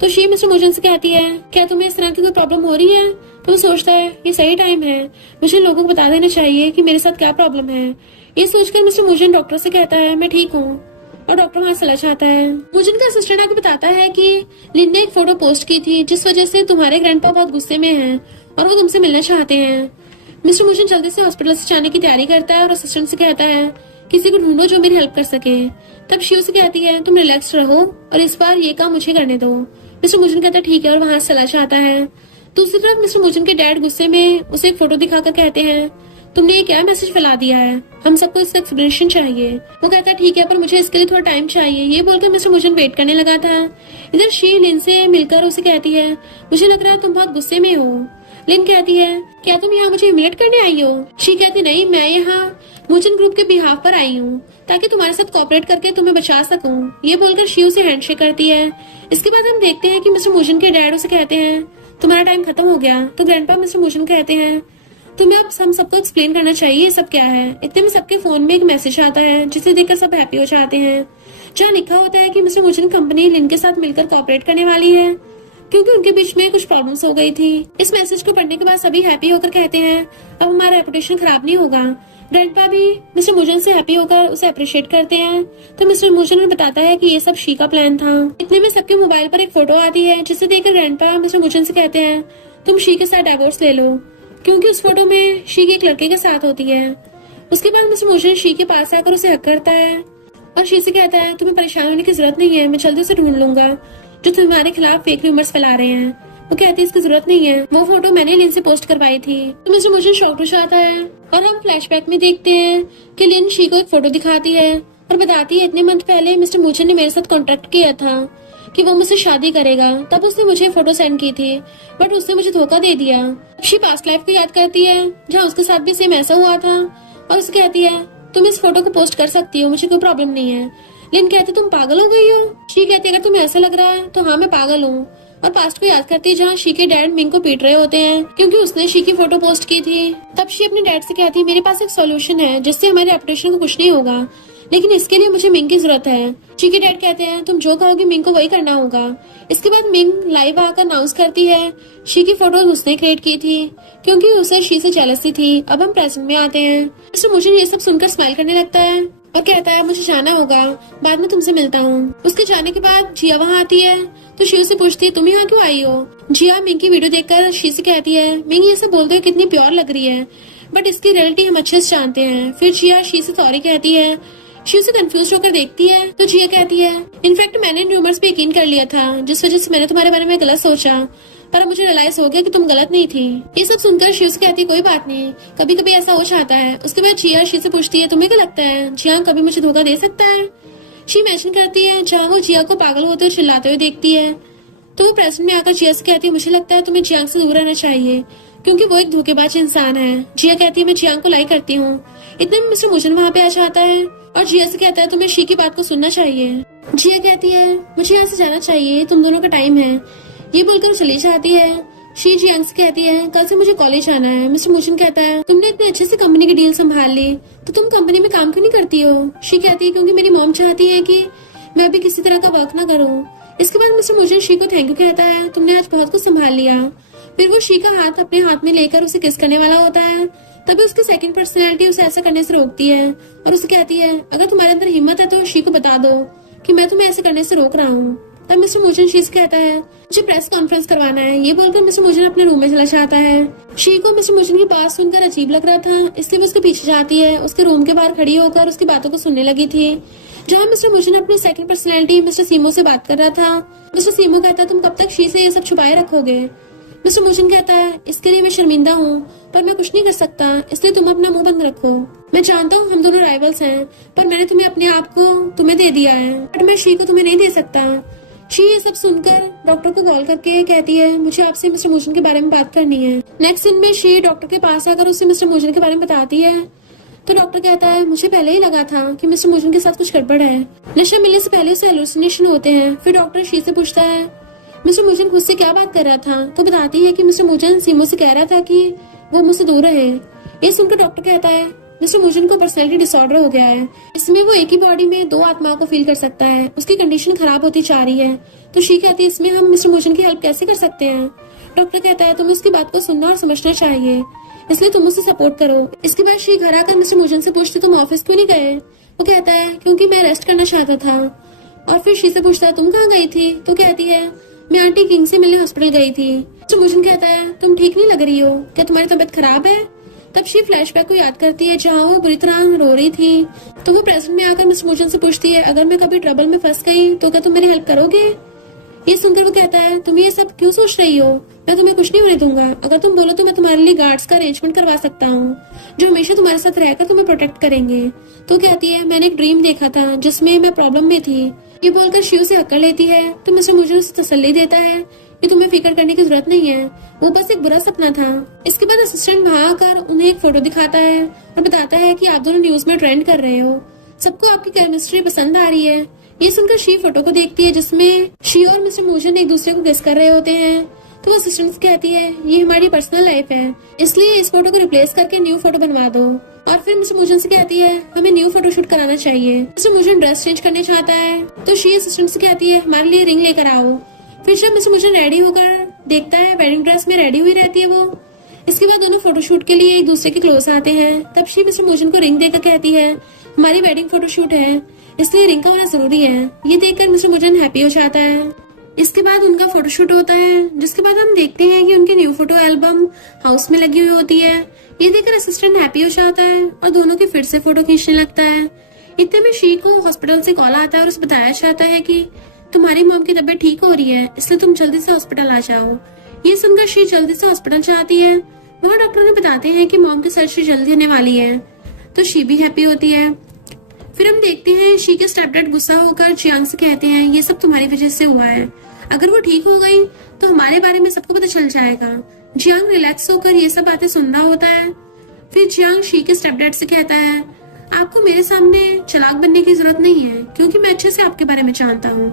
तो शी मिस्टर मूजन से कहती है, क्या तुम्हें इस तरह की कोई प्रॉब्लम हो रही है? तो वो सोचता है, ये सही टाइम है, मुझे लोगों को बता देना चाहिए कि मेरे साथ क्या प्रॉब्लम है। ये सोचकर मिस्टर मूजन डॉक्टर से कहता है, मैं ठीक हूँ, और डॉक्टर वहां चला जाता है। मूजन का असिस्टेंट आके बताता है कि लिन ने एक फोटो पोस्ट की थी जिस वजह से तुम्हारे ग्रैंडपा बहुत गुस्से में हैं और वो तुमसे मिलना चाहते हैं। मिस्टर मूजन जल्दी से हॉस्पिटल से जाने की तैयारी करता है और असिस्टेंट से कहता है, किसी को ढूंढो जो मेरी हेल्प कर सके। तब शिव से कहती है, तुम रिलैक्स रहो और इस बार ये काम मुझे करने दो। मिस्टर मूजन कहता है, ठीक है, और वहां से चला जाता है। दूसरी तरफ मिस्टर मूजन के डैड गुस्से में उसे एक फोटो दिखाकर कहते हैं, तुमने ये क्या मैसेज फैला दिया है, हम सबको इसका एक्सप्लेनेशन चाहिए। वो कहता है, ठीक है, पर मुझे इसके लिए थोड़ा टाइम चाहिए। ये बोलकर मिस्टर मूजन वेट करने लगा था। इधर शी लिन से मिलकर उसे कहती है, मुझे लग रहा है तुम बहुत गुस्से में हो। लिन कहती है, क्या तुम यहाँ मुझे इमिलेट करने आई हो? शी कहती, नहीं, मैं यहाँ मूजन ग्रुप के बिहाफ पर आई हूँ ताकि तुम्हारे साथ कोऑपरेट करके तुम्हें बचा सकूं। ये बोलकर शी उसे हैंडशेक करती है। इसके बाद हम देखते हैं कि मिस्टर मूजन के डैड उसे कहते हैं, तुम्हारा टाइम खत्म हो गया। तो ग्रैंडपा मिस्टर मूजन कहते हैं, तुम्हें अब हम सबको एक्सप्लेन करना चाहिए ये सब क्या है। इतने में सबके फोन में एक मैसेज आता है जिसे देखकर सब हैप्पी हो जाते हैं, जहाँ लिखा होता है कि मिस्टर मूजन कंपनी लिन के साथ मिलकर कोऑपरेट करने वाली है क्योंकि उनके बीच में कुछ प्रॉब्लम्स हो गई थी। इस मैसेज को पढ़ने के बाद सभी हैप्पी होकर कहते हैं, अब हमारा रेपुटेशन खराब नहीं होगा। ग्रैंडपा भी मिस्टर मूजन से हैप्पी होकर उसे अप्रिशिएट करते हैं। तो मिस्टर मूजन बताता है कि ये सब शी का प्लान था। इतने में सबके मोबाइल पर एक फोटो आती है जिसे देखकर ग्रैंडपा मिस्टर मूजन से कहते हैं, तुम शी के साथ डाइवोर्स ले लो, क्योंकि उस फोटो में शी एक लड़के के साथ होती है। उसके बाद मिस्टर मूजन शी के पास आकर उसे हक करता है और शी से कहता है, तुम्हें परेशान होने की जरूरत नहीं है, मैं जल्दी से ढूंढ लूंगा जो तुम्हारे खिलाफ फेक र्यूमर्स फैला रहे हैं। वो कहती है, इसकी जरूरत नहीं है, वो फोटो मैंने लिन से पोस्ट करवाई थी। तो मिस्टर मूजन शॉक हो जाता है और हम फ्लैशबैक में देखते हैं कि लिन शी को एक फोटो दिखाती है और बताती है, इतने मंथ पहले मिस्टर मूजन ने मेरे साथ कॉन्ट्रैक्ट किया था कि वो मुझसे शादी करेगा, तब उसने मुझे फोटो सेंड की थी, बट उसने मुझे धोखा दे दिया। शी पास्ट लाइफ को याद करती है जहाँ उसके साथ भी सेम ऐसा हुआ था और उसे कहती है, तुम इस फोटो को पोस्ट कर सकती हो, मुझे कोई प्रॉब्लम नहीं है। लिन कहती तुम पागल हो गई हो। शी कहती अगर तुम्हें ऐसा लग रहा है तो हाँ मैं पागल हूँ। और पास्ट को याद करती है जहाँ शी के डैड मिंग को पीट रहे होते हैं क्योंकि उसने शी की फोटो पोस्ट की थी। तब शी अपने डैड से कहती है मेरे पास एक सॉल्यूशन है जिससे हमारे रेपुटेशन को कुछ नहीं होगा, लेकिन इसके लिए मुझे मिंग की जरूरत है। शी के डैड कहते हैं तुम जो कहोगे मिंग को वही करना होगा। इसके बाद मिंग लाइव आकर अनाउंस करती है शी की फोटो उसने क्रिएट की थी क्योंकि उसे शी से जेलसी थी। अब हम प्रेजेंट में आते हैं। मिस्टर मुझे ये सब सुनकर स्माइल करने लगता है और कहता है मुझे जाना होगा, बाद में तुमसे मिलता हूँ। उसके जाने के बाद जिया वहाँ आती है तो शी से पूछती है तुम यहाँ क्यों आई हो। जिया मिंग की वीडियो देखकर शी से कहती है मिंग ये सब बोलते हुए कितनी प्योर लग रही है, बट इसकी रियलिटी हम अच्छे से जानते हैं। फिर जिया शी से सॉरी कहती है। शी उसे कंफ्यूज होकर देखती है तो जिया कहती है इनफैक्ट मैंने इन रूमर्स पे यकीन कर लिया था जिस वजह से मैंने तुम्हारे बारे में गलत सोचा, पर अब मुझे रियलाइज हो गया कि तुम गलत नहीं थी। ये सब सुनकर शी उसे कहती है कोई बात नहीं, कभी कभी ऐसा हो जाता है। उसके बाद जिया शी से पूछती है तुम्हें क्या लगता है जिया कभी मुझे धोखा दे सकता है। शी मेंशन करती है जहाँ वो जिया को पागल होते हुए चिल्लाते हुए देखती है तो वो प्रेजेंट में आकर जिया से कहती है मुझे लगता है तुम्हें जियांग से दूर रहना चाहिए क्योंकि वो एक धोखेबाज इंसान है। जिया कहती है मैं जियांग को लाइक करती हूँ। इतने में मिस्टर मुजन वहाँ पे आ जाता है और जिया से कहता है तुम्हें शी की बात को सुनना चाहिए। जिया कहती है मुझे यहाँ से जाना चाहिए, तुम दोनों का टाइम है। ये बोलकर चली जाती है। शी जियांग से कहती है कल से मुझे कॉलेज आना है। मिस्टर मुजन कहता है तुमने इतने अच्छे से कंपनी की डील संभाल ली तो तुम कंपनी में काम क्यों नहीं करती हो। शी कहती है क्योंकि मेरी मॉम चाहती है कि मैं भी किसी तरह का वर्क ना करूँ। इसके बाद मिस्टर मुजन शी को थैंक यू कहता है तुमने आज बहुत कुछ संभाल लिया। फिर वो शी का हाथ अपने हाथ में लेकर उसे किस करने वाला होता है तभी उसकी सेकंड पर्सनैलिटी उसे ऐसा करने से रोकती है और उसे कहती है अगर तुम्हारे अंदर हिम्मत है तो शी को बता दो कि मैं तुम्हें ऐसे करने से रोक रहा हूँ। तब मिस्टर मुजन शी से कहता है मुझे प्रेस कॉन्फ्रेंस करवाना है। ये बोलकर मिस्टर मुजन अपने रूम में चला जाता है। शी को मिस्टर मुजन की बात सुनकर अजीब लग रहा था इसलिए वो उसके पीछे जाती है। उसके रूम के बाहर खड़ी होकर उसकी बातों को सुनने लगी थी जहाँ मिस्टर मुजन अपनी सेकंड पर्सनैलिटी मिस्टर सीमो से बात कर रहा था। मिस्टर सीमो कहता है तुम कब तक शी से ये सब छुपाए रखोगे। मिस्टर मुजन कहता है इसके लिए मैं शर्मिंदा हूँ पर मैं कुछ नहीं कर सकता, इसलिए तुम अपना मुंह बंद रखो। मैं जानता हूँ हम दोनों राइवल्स हैं पर मैंने तुम्हें अपने आप को तुम्हें दे दिया है, बट मैं शी को तुम्हें नहीं दे सकता। शी ये सब सुनकर डॉक्टर को कॉल करके कहती है मुझे आपसे मिस्टर मुजन के बारे में बात करनी है। नेक्स्ट दिन में शी डॉक्टर के पास आकर उसे मिस्टर मुजन के बारे में बताती है तो डॉक्टर कहता है मुझे पहले ही लगा था कि मिस्टर मुजन के साथ कुछ गड़बड़ है। नशा मिलने से पहले उसे हेलुसिनेशन होते हैं। फिर डॉक्टर शी से पूछता है मिस्टर मुजन खुद से क्या बात कर रहा था तो बताती है कि मिस्टर मुजन सीमो से कह रहा था कि वो मुझसे दूर रहे। ये सुनकर डॉक्टर कहता है मिस्टर मुजन को पर्सनैलिटी डिसऑर्डर हो गया है, इसमें वो एक ही बॉडी में दो आत्माओं को फील कर सकता है। उसकी कंडीशन खराब होती जा रही है। तो शी कहती है इसमें हम मिस्टर मुजन की हेल्प कैसे कर सकते हैं। डॉक्टर कहता है तुम्हें उसकी बात को सुनना और समझना चाहिए, इसलिए तुम उसे सपोर्ट करो। इसके बाद शी घर आकर मिस्टर मुजन से पूछती तुम ऑफिस क्यों नहीं गए। वो कहता है क्योंकि मैं रेस्ट करना चाहता था। और फिर शी से पूछता है तुम कहाँ गई थी तो कहती है मैं आंटी किंग से मिलने हॉस्पिटल गई थी। मिस्टर मुजन कहता है तुम ठीक नहीं लग रही हो, क्या तुम्हारी तबीयत खराब है। तब शी फ्लैशबैक को याद करती है जहाँ वो बुरी तरह रो रही थी। तो वो प्रेजेंट में आकर मिस्टर मुजन से पूछती है अगर मैं कभी ट्रबल में फंस गई तो क्या तुम मेरी हेल्प करोगे। ये सुनकर वो कहता है तुम ये सब क्यों सोच रही हो, मैं तुम्हें कुछ नहीं होने दूंगा। अगर तुम बोलो तो मैं तुम्हारे लिए गार्ड्स का अरेंजमेंट करवा सकता हूँ जो हमेशा तुम्हारे साथ रहकर तुम्हें प्रोटेक्ट करेंगे। तो कहती है मैंने एक ड्रीम देखा था जिसमें मैं प्रॉब्लम में थी। ये बोलकर शी उसे हक्कर लेती है तो मिस्टर मुजन उसे तसल्ली देता है कि तुम्हें फिक्र करने की जरूरत नहीं है, वो बस एक बुरा सपना था। इसके बाद असिस्टेंट वहाँ आकर उन्हें एक फोटो दिखाता है और बताता है कि आप दोनों न्यूज में ट्रेंड कर रहे हो, सबको आपकी केमिस्ट्री पसंद आ रही है। ये सुनकर शी फोटो को देखती है जिसमें शी और मिस्टर मुजन एक दूसरे को गेस कर रहे होते हैं। तो वो असिस्टेंट कहती है ये हमारी पर्सनल लाइफ है, इसलिए इस फोटो को रिप्लेस करके न्यू फोटो बनवा दो। और फिर मिस्टर मुजन से कहती है हमें न्यू फोटोशूट कराना चाहिए। मिस्टर मुजन ड्रेस चेंज करने चाहता है तो शी असिस्टेंट से कहती है हमारे लिए रिंग लेकर आओ। फिर जब मिस्टर मुजन रेडी होकर देखता है वेडिंग ड्रेस में रेडी हुई रहती है वो। इसके बाद दोनों फोटोशूट के लिए एक दूसरे के क्लोज आते हैं। तब शी मिस्टर मुजन को रिंग देकर कहती है हमारी वेडिंग फोटोशूट है, इसलिए रिंग का होना जरूरी है। ये देखकर मिस्टर मुजन हैप्पी हो जाता है। इसके बाद उनका फोटोशूट होता है जिसके बाद हम देखते हैं कि उनकी न्यू फोटो एल्बम हाउस में लगी हुई होती है। ये देखकर असिस्टेंट हैप्पी हो जाता है और दोनों की फिर से फोटो खींचने लगता है। इतने में शी को हॉस्पिटल से कॉल आता है और उसे बताया जाता है कि तुम्हारी मॉम की तबीयत ठीक हो रही है, इसलिए तुम जल्दी से हॉस्पिटल आ जाओ। ये सुनकर शी जल्दी से हॉस्पिटल जाती है। वहाँ डॉक्टर ने बताते हैं कि मॉम की सर्जरी जल्दी होने वाली है, तो शी भी हैप्पी होती है। फिर हम देखते हैं शी के स्टेपडैड गुस्सा होकर जियांग से कहते हैं ये सब तुम्हारी वजह से हुआ है, अगर वो ठीक हो गई तो हमारे बारे में सबको पता चल जाएगा। जियांग रिलैक्स होकर ये सब बातें सुन रहा होता है। फिर जियांग शी के स्टेपडैड से कहता है आपको मेरे सामने चालाक बनने की जरूरत नहीं है, क्योंकि मैं अच्छे से आपके बारे में जानता हूँ।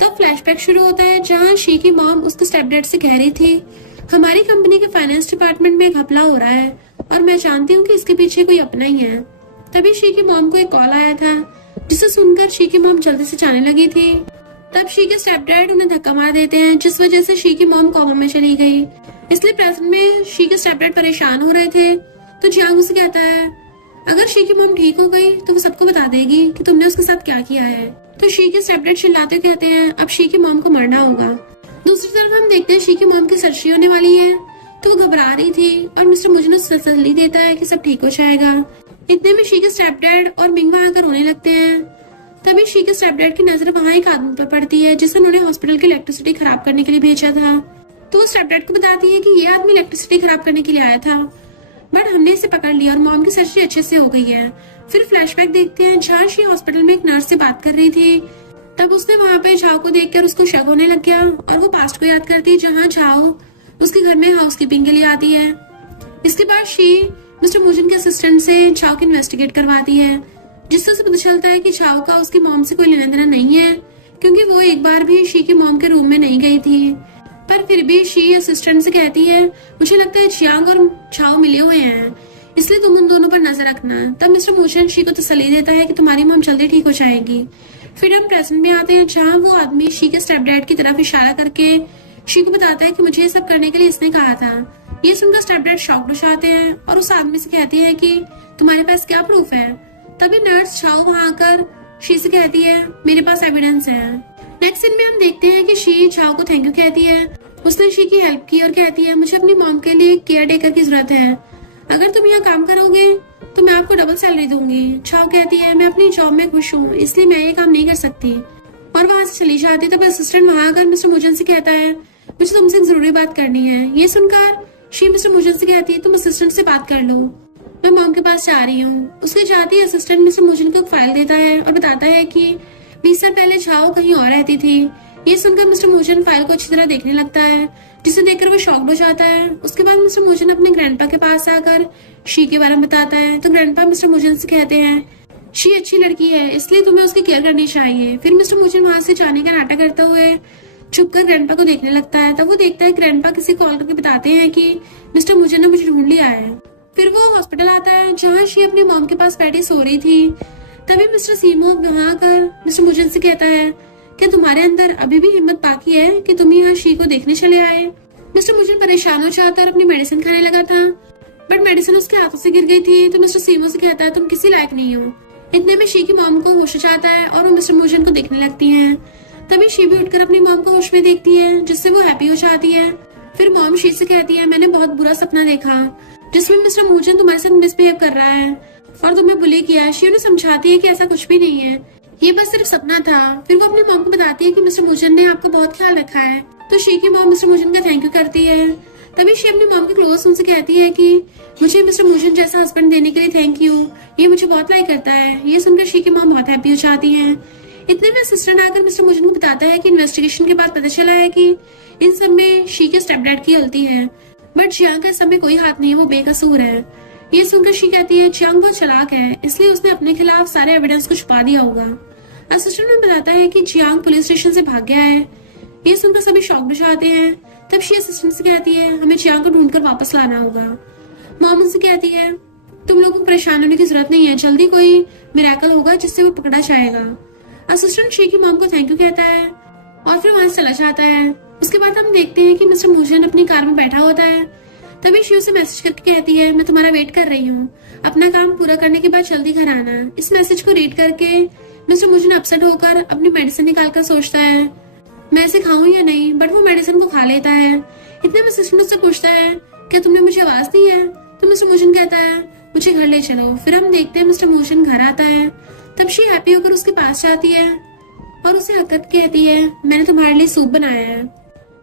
तब फ्लैशबैक शुरू होता है जहाँ शी की मॉम उसके स्टेपडैड से कह रही थी, हमारी कंपनी के फाइनेंस डिपार्टमेंट में घपला हो रहा है और मैं जानती हूँ कि इसके पीछे कोई अपना ही है। तभी शी की मॉम को एक कॉल आया था, जिसे सुनकर शी की मॉम जल्दी से जाने लगी थी। तब शी के स्टेपडैड उन्हें धक्का मार देते हैं, जिस वजह से शी की मॉम कोमा में चली गई। इसलिए प्रेजेंट में शी के स्टेपडैड परेशान हो रहे थे। तो जियांग उसे कहता है, अगर शी की मॉम ठीक हो गई तो वो सबको बता देगी कि तुमने उसके साथ क्या किया है। तो शी के स्टेपडैड चिल्लाते कहते हैं, अब शी की मॉम को मरना होगा। दूसरी तरफ हम देखते हैं शी की मॉम की सर्जरी होने वाली है, तो वो घबरा रही थी और मिस्टर मुजिन उसे तसल्ली देता है कि सब ठीक हो जाएगा। इतने में शी के स्टेपडैड और मिंग वहां आकर रोने लगते हैं। तभी शी के स्टेपडैड की नजर वहां एक आदमी पर पड़ती है, जिसे उन्होंने हॉस्पिटल की इलेक्ट्रिसिटी खराब करने के लिए भेजा था। तो वो स्टेपडैड को बताती है कि ये आदमी इलेक्ट्रिसिटी खराब करने के लिए आया था, बट हमने इसे पकड़ लिया और मॉम की सर्जरी अच्छे से हो गई है। फिर फ्लैशबैक देखते हैं जहाँ शी हॉस्पिटल में एक नर्स से बात कर रही थी। तब उसने वहां पे झाओ को देखकर उसको शक होने लग गया और वो पास्ट को याद करती जहाँ झाओ उसके घर में हाउसकीपिंग के लिए आती है। इसके बाद शी मिस्टर मुजिन के असिस्टेंट से झाओ की इन्वेस्टिगेट करवाती है, जिससे उसे पता चलता है कि झाओ का उसकी मॉम से कोई लेना देना नहीं है, क्योंकि वो एक बार भी शी की मॉम के रूम में नहीं गई थी। पर फिर भी शी असिस्टेंट से कहती है, मुझे लगता है जियांग और झाओ मिले हुए हैं, इसलिए तुम उन दोनों पर नजर रखना। तब मिस्टर मुजिन शी को तसल्ली देता है कि तुम्हारी मॉम जल्दी ठीक हो जाएगी। फिर हम प्रेजेंट में आते हैं जहाँ वो आदमी शी के स्टेपडैड की तरफ इशारा करके शी को बताता है कि मुझे ये सब करने के लिए इसने कहा था। ये सुनकर स्टेपडैड शॉक्ड हो जाते हैं और उस आदमी से कहती है कि तुम्हारे पास क्या प्रूफ है। तभी नर्स झाओ वहां आकर शी से कहती है, मेरे पास एविडेंस है। नेक्स्ट सीन में हम देखते हैं कि शी झाओ को थैंक यू कहती है। उसने शी की हेल्प की और कहती है, मुझे अपनी मॉम के लिए केयर टेकर की जरूरत है, अगर तुम यहाँ काम करोगे तो मैं आपको डबल सैलरी दूंगी। झाओ कहती है, मैं अपनी जॉब में खुश हूँ, इसलिए मैं ये काम नहीं कर सकती, और वहां से चली जाती। तब असिस्टेंट वहां आकर मिस्टर मुजिन से कहता है, मुझे तुमसे एक जरूरी बात करनी है। ये सुनकर शी मिस्टर मुजिन से कहती है, तुम असिस्टेंट से बात कर लो, मैं मॉम के पास जा रही हूँ। उसके जाते ही असिस्टेंट मिस्टर मुजिन को एक फाइल देता है और बताता है कि 20 साल पहले झाओ कहीं और रहती थी। ये सुनकर मिस्टर मुजिन फाइल को अच्छी तरह देखने लगता है, जिसे देखकर वो शॉक्ड हो जाता है। उसके बाद मिस्टर मुजिन अपने ग्रैंडपा के पास आकर शी के बारे में बताता है। तो ग्रैंडपा मिस्टर मुजिन से कहते हैं, शी अच्छी लड़की है, इसलिए तुम्हें उसकी केयर करनी चाहिए। फिर मिस्टर मुजिन वहां से जाने का नाटक करते हुए छुपकर ग्रैंडपा को देखने लगता है। तब वो देखता है ग्रैंडपा किसी कॉल करके बताते हैं कि मिस्टर मुजिन ने मुझे ढूंढ लिया है। फिर वो हॉस्पिटल आता है जहाँ शी अपनी मॉम के पास बैठी सो रही थी। तभी मिस्टर सीमो वहां आकर मिस्टर मुजिन से कहता है, क्या तुम्हारे अंदर अभी भी हिम्मत बाकी है कि तुम यहाँ शी को देखने चले आए। मिस्टर मुजिन परेशान हो जाता और अपनी मेडिसिन खाने लगा था, बट मेडिसिन उसके हाथों से गिर गई थी। तो मिस्टर सीमो से कहता है, तुम किसी लायक नहीं हो। इतने में शी की मॉम को होश जाता है और वो मिस्टर मुजिन को देखने लगती हैं। तभी शी भी उठकर अपनी मॉम को होश में देखती है, जिससे वो हैप्पी हो जाती है। फिर मॉम शी से कहती है, मैंने बहुत बुरा सपना देखा जिसमें मिस्टर मुजिन तुम्हारे साथ मिसबिहेव कर रहा है और तुम्हें बुली किया। शी उन्हें समझाती है कि ऐसा कुछ भी नहीं है, ये बस सिर्फ सपना था। फिर वो अपनी मॉम को बताती है कि मिस्टर मुजिन ने आपका बहुत ख्याल रखा है। तो शी की मॉम मिस्टर मुजिन का थैंक यू करती है। तभी शी अपनी मॉम के क्लोज उनसे कहती है कि मुझे मिस्टर मुजिन जैसा हस्बैंड देने के लिए थैंक यू, ये मुझे बहुत लाइक करता है। ये सुनकर शी की मॉम बहुत हैप्पी हो जाती है। इतने में असिस्टेंट आकर मिस्टर मुजिन को बताता है कि इन्वेस्टिगेशन के बाद पता चला है कि इन सब में शी के स्टेपडैड की गलती है, बट जियांग का इस सब में कोई हाथ नहीं है, वो बेकसूर है। ये सुनकर शी कहती है, जियांग बहुत चालाक है, इसलिए उसने अपने खिलाफ सारे एविडेंस को छुपा दिया होगा। असिस्टेंट ने बताता है कि जियांग पुलिस स्टेशन से भाग गया है। ये सुनकर सभी शॉक्ड हो जाते हैं। तब शी असिस्टेंट से कहती है, हमें जियांग को ढूंढकर वापस लाना होगा। मॉम उनसे कहती है, तुम लोगों को परेशान होने की जरूरत नहीं है, जल्दी कोई मिरेकल होगा जिससे वो पकड़ा जाएगा। असिस्टेंट शी की मॉम को थैंक यू कहता है और फिर वहां से चला जाता है। उसके बाद हम देखते हैं कि मिस्टर मुजिन अपनी कार में बैठा होता है। तभी शी उसे मैसेज करके कहती है, मैं तुम्हारा वेट कर रही हूँ, अपना काम पूरा करने के बाद जल्दी घर आना। इस मैसेज को रीड करके मिस्टर मुजिन अपसेट होकर अपनी मेडिसिन निकालकर सोचता है, मैं इसे खाऊं या नहीं, बट वो मेडिसिन को खा लेता है। इतने में असिस्टेंट उससे पूछता है, क्या तुमने मुझे आवाज दी है। तो मिस्टर मुजिन कहता है, मुझे घर ले चलो। फिर हम देखते हैं मिस्टर मुजिन घर आता है। तब शी हैप्पी होकर उसके पास जाती है और उसे हकत कहती है, मैंने तुम्हारे लिए सूप बनाया है।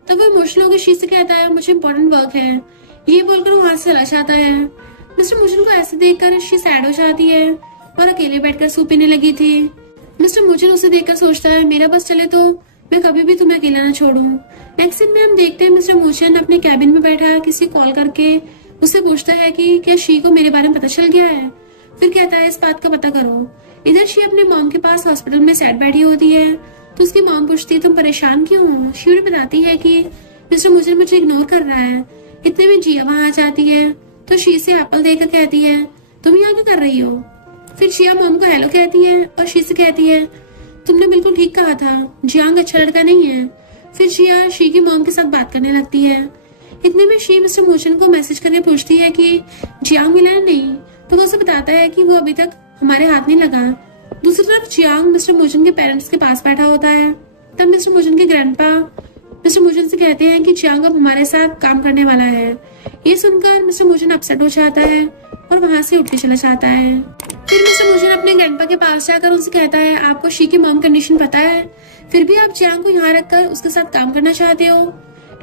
तब वो इमोशनल होकर शी से कहता है, मुझे इम्पोर्टेंट वर्क है। ये बोलकर वो वहां से चला जाता है। मिस्टर मुजिन को ऐसे देखकर शी सैड हो जाती है और अकेले बैठकर सूप पीने लगी थी। मिस्टर मुजिन उसे देखकर सोचता है, मेरा बस चले तो मैं कभी भी तुम्हें अकेला न छोड़ूं। नेक्स्ट सीन में हम देखते हैं मिस्टर मुजिन अपने कैबिन में बैठा किसी कॉल करके उससे पूछता है कि क्या शी को मेरे बारे में पता चल गया है। फिर कहता है इस बात का पता करो। इधर शी अपने मॉम के पास हॉस्पिटल में सैड बैठी होती है तो उसकी मॉम पूछती है तुम परेशान क्यों हो। शी उन्हें बताती है कि मिस्टर मुझे मुझे इग्नोर कर रहा है। इतने में जिया वहां आ जाती है तो शी से एप्पल देकर कहती है तुम यहाँ क्या कर रही हो। फिर जिया मॉम को हेलो कहती है और शी से कहती है तुमने बिल्कुल ठीक कहा था, जियांग अच्छा लड़का नहीं है। फिर जिया शी की मॉम के साथ बात करने लगती है। इतने में शी मिस्टर मोचन को मैसेज करके पूछती है कि जियांग मिला है नहीं, तो वो उसे बताता है कि वो अभी तक हमारे हाथ नहीं लगा। दूसरी तरफ जियांग मिस्टर मोचन के पेरेंट्स के पास बैठा होता है। तब मिस्टर मोचन के ग्रैंडपा मिस्टर मोचन से कहते हैं कि जियांग अब हमारे साथ काम करने वाला है। ये सुनकर मिस्टर मोचन अपसेट हो जाता है और वहां से उठ के चला जाता है। फिर मिस्टर मोचन अपने ग्रैंडपा के पास जाकर उनसे कहता है आपको शी की मॉम कंडीशन पता है, फिर भी आप जियांग को यहाँ रखकर उसके साथ काम करना चाहते हो।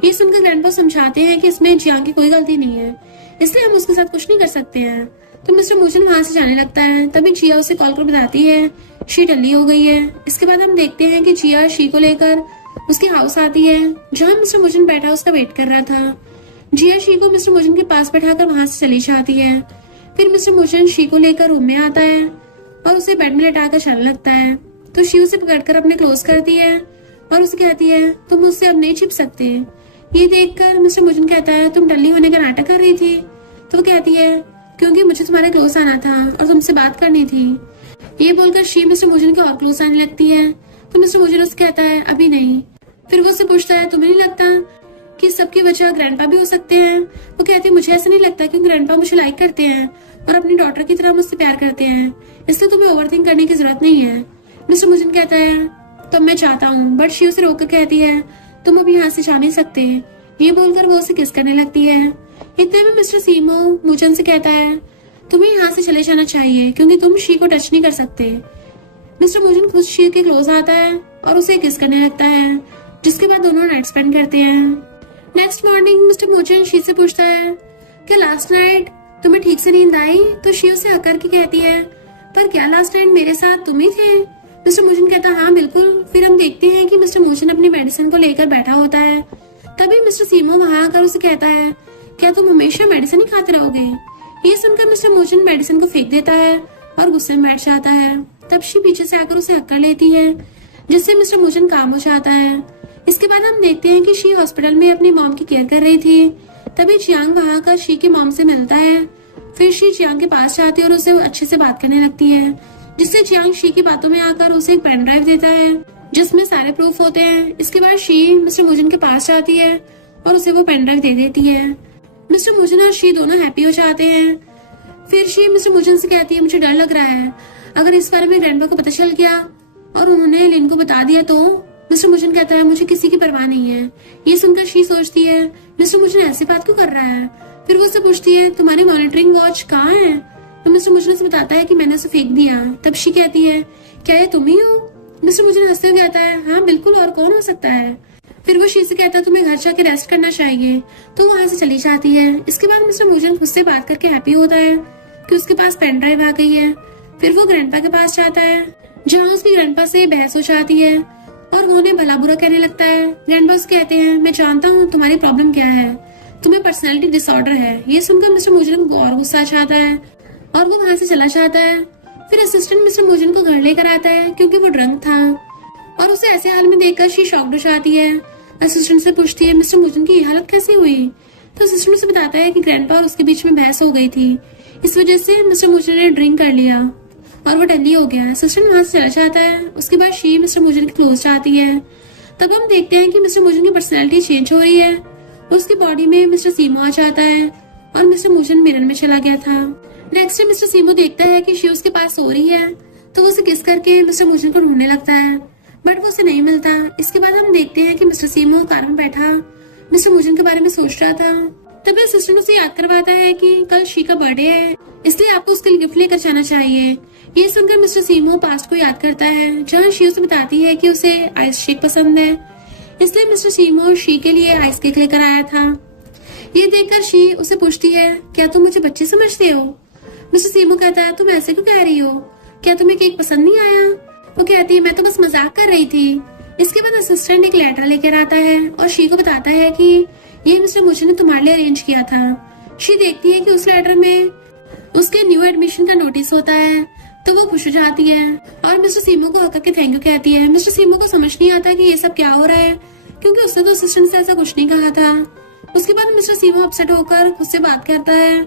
ये सुनकर ग्रैंडपा समझाते हैं कि इसमें जियांग की कोई गलती नहीं है, इसलिए हम उसके साथ कुछ नहीं कर सकते हैं। तो मिस्टर मोचन वहां से जाने लगता है। तभी जिया उसे कॉल कर बताती है शी टल्ली हो गई है। इसके बाद हम देखते हैं कि जिया शी को लेकर उसके हाउस आती है जहाँ मिस्टर मोचन बैठा उसका वेट कर रहा था। जिया शी को मिस्टर मोचन के पास बैठाकर वहां से चली जाती है। फिर मिस्टर मोचन शी को लेकर रूम में आता है और उसे बेड में लेटाकर चलने लगता है। तो शी उसे पकड़कर अपने क्लोज करती है और उसे कहती है तुम मुझसे अब नहीं छिप सकते। ये देखकर मिस्टर मोचन कहता है तुम डल्ली होने का नाटक कर रही थी। तो वो कहती है क्योंकि मुझे तुम्हारे क्लोज आना था और तुमसे बात करनी थी। ये बोलकर शी मिस्टर मोचन के और क्लोज आने लगती है। तो मिस्टर मोचन उससे कहता है अभी नहीं। फिर वो उससे पूछता है तुम्हें नहीं लगता कि सबकी वजह ग्रैंडपा भी हो सकते हैं। वो कहती है मुझे ऐसा नहीं लगता क्योंकि ग्रैंडपा मुझे लाइक करते हैं और अपनी डॉटर की तरह मुझसे प्यार करते हैं, इसलिए तुम्हें ओवरथिंक करने की जरूरत नहीं है। मिस्टर मोचन कहता है तो मैं चाहता हूँ, बट शी उसे रोककर कहती है तुम अभी यहाँ से जा नहीं सकते। ये बोलकर वो उसे किस करने लगती है। इतने में मिस्टर सीमो मोचन से कहता है तुम्हें यहाँ से चले जाना चाहिए क्योंकि तुम शी को टच नहीं कर सकते। मिस्टर मोचन खुद शी के क्लोज आता है और उसे किस करने लगता है, जिसके बाद दोनों नाइट स्पेंड करते हैं। Next morning mister Mochan she से पूछता है क्या लास्ट नाइट तुम्हें ठीक से नींद आई। तो शी उसे हक करके कहती है पर क्या लास्ट नाइट मेरे साथ तुम ही थे। मिस्टर मोचन कहता हाँ बिल्कुल। फिर हम देखते हैं कि मिस्टर मोचन अपनी मेडिसिन को लेकर बैठा होता है। तभी मिस्टर सीमो वहां आकर उसे कहता है क्या तुम हमेशा मेडिसिन ही खाते रहोगे। ये सुनकर मिस्टर मोचन मेडिसिन को फेंक देता है और गुस्से में बैठ जाता है। तब शी पीछे से आकर उसे हक कर लेती है जिससे मिस्टर मोचन काम हो जाता है। इसके बाद हम देखते हैं कि शी हॉस्पिटल में अपनी मॉम की केयर कर रही थी। तभी जियांग वहां आकर शी की मॉम से मिलता है। फिर शी जियांग के पास जाती है और उसे अच्छे से बात करने लगती है, जिससे जियांग शी की बातों में आकर उसे एक पेन ड्राइव देता है जिसमें सारे प्रूफ होते हैं। इसके बाद शी मिस्टर मोचन के पास जाती है और उसे वो पेन ड्राइव दे देती है। मिस्टर मोचन और शी दोनों हैप्पी हो जाते हैं। फिर शी मिस्टर मोचन से कहती है मुझे डर लग रहा है, अगर इस बारे में ग्रैंडपा को पता चल गया और उन्होंने लिन को बता दिया तो। मिस्टर मोचन कहता है मुझे किसी की परवाह नहीं है। ये सुनकर शी सोचती है मिस्टर मोचन ऐसी बात क्यों कर रहा है। फिर वो उससे पूछती है तुम्हारी मॉनिटरिंग वॉच कहाँ है। तो मिस्टर मोचन उसे बताता है कि मैंने उसे फेंक दिया। तब शी कहती है क्या ये तुम ही हो। मिस्टर मोचन हंसते हुए कहता है हाँ बिल्कुल, और कौन हो सकता है। फिर वो शी से कहता है तुम्हें घर जाके रेस्ट करना चाहिए, तो वहां से चली जाती है। इसके बाद मिस्टर मोचन खुद से बात करके हैप्पी होता है कि उसके पास पेन ड्राइव आ गई है। फिर वो ग्रैंडपा के पास जाता है जहाँ उसकी ग्रैंडपा से बहस हो जाती है और वो उन्हें भला बुरा कहने लगता है। ग्रैंडपा उसे कहते हैं मैं जानता हूँ तुम्हारी प्रॉब्लम क्या है, तुम्हें पर्सनैलिटी डिसऑर्डर है। ये सुनकर मिस्टर मोचन को और गुस्सा आ जाता है और वो वहां से चला जाता है। फिर असिस्टेंट मिस्टर मोचन को घर लेकर आता है क्योंकि वो ड्रंक था और उसे ऐसे हाल में देखकर शी शॉक्ड हो जाती है। असिस्टेंट से पूछती है मिस्टर मोचन की हालत कैसी हुई। तो असिस्टेंट उसे बताता है कि ग्रैंडपा और उसके बीच में बहस हो गई थी, इस वजह से मिस्टर मोचन ने ड्रिंक कर लिया और वो डल्ली हो गया। असिस्टेंट वहां से चला जाता है। उसके बाद शी मिस्टर मोचन के क्लोज जाती है। तब हम देखते हैं कि मिस्टर मोचन की पर्सनैलिटी चेंज हो रही है और उसकी बॉडी में मिस्टर सीमो आ जाता है और मिस्टर मोचन मिरर में चला गया था। नेक्स्ट मिस्टर सीमो देखता है कि शी उसके पास सो रही है, तो वो उसे किस करके मिस्टर मोचन को ढूंढने लगता है, बट वो उसे नहीं मिलता। इसके बाद हम देखते हैं कि मिस्टर सीमो कार में बैठा मिस्टर मोचन के बारे में सोच रहा था। तभी असिस्टेंट उसे याद करवाता है कि कल शी का बर्थडे है, इसलिए आपको उसके लिए गिफ्ट लेकर जाना चाहिए। ये सुनकर मिस्टर सीमो पास्ट को याद करता है जहाँ शी उसे बताती है कि उसे आइस शेक पसंद है, इसलिए मिस्टर सीमो शी के लिए आइस केक लेकर आया था। ये देखकर शी उसे पूछती है क्या तुम मुझे बच्चे समझते हो। मिस्टर सीमो कहता है तुम ऐसे क्यों कह रही हो, क्या तुम्हें केक पसंद नहीं आया। वो कहती है मैं तो बस मजाक कर रही थी। इसके बाद असिस्टेंट एक लेटर लेकर आता है और शी को बताता है कि ये मिस्टर मोचन ने तुम्हारे लिए अरेंज किया था। शी देखती है कि उस लेटर में उसके न्यू एडमिशन का नोटिस होता है तो वो खुश हो जाती है और मिस्टर सीमो को आकर के थैंक यू कहती है। मिस्टर सीमो को समझ नहीं आता कि ये सब क्या हो रहा है, क्योंकि उसने तो असिस्टेंट से ऐसा कुछ नहीं कहा था। उसके बाद मिस्टर सीमो अपसेट होकर खुद से बात करता है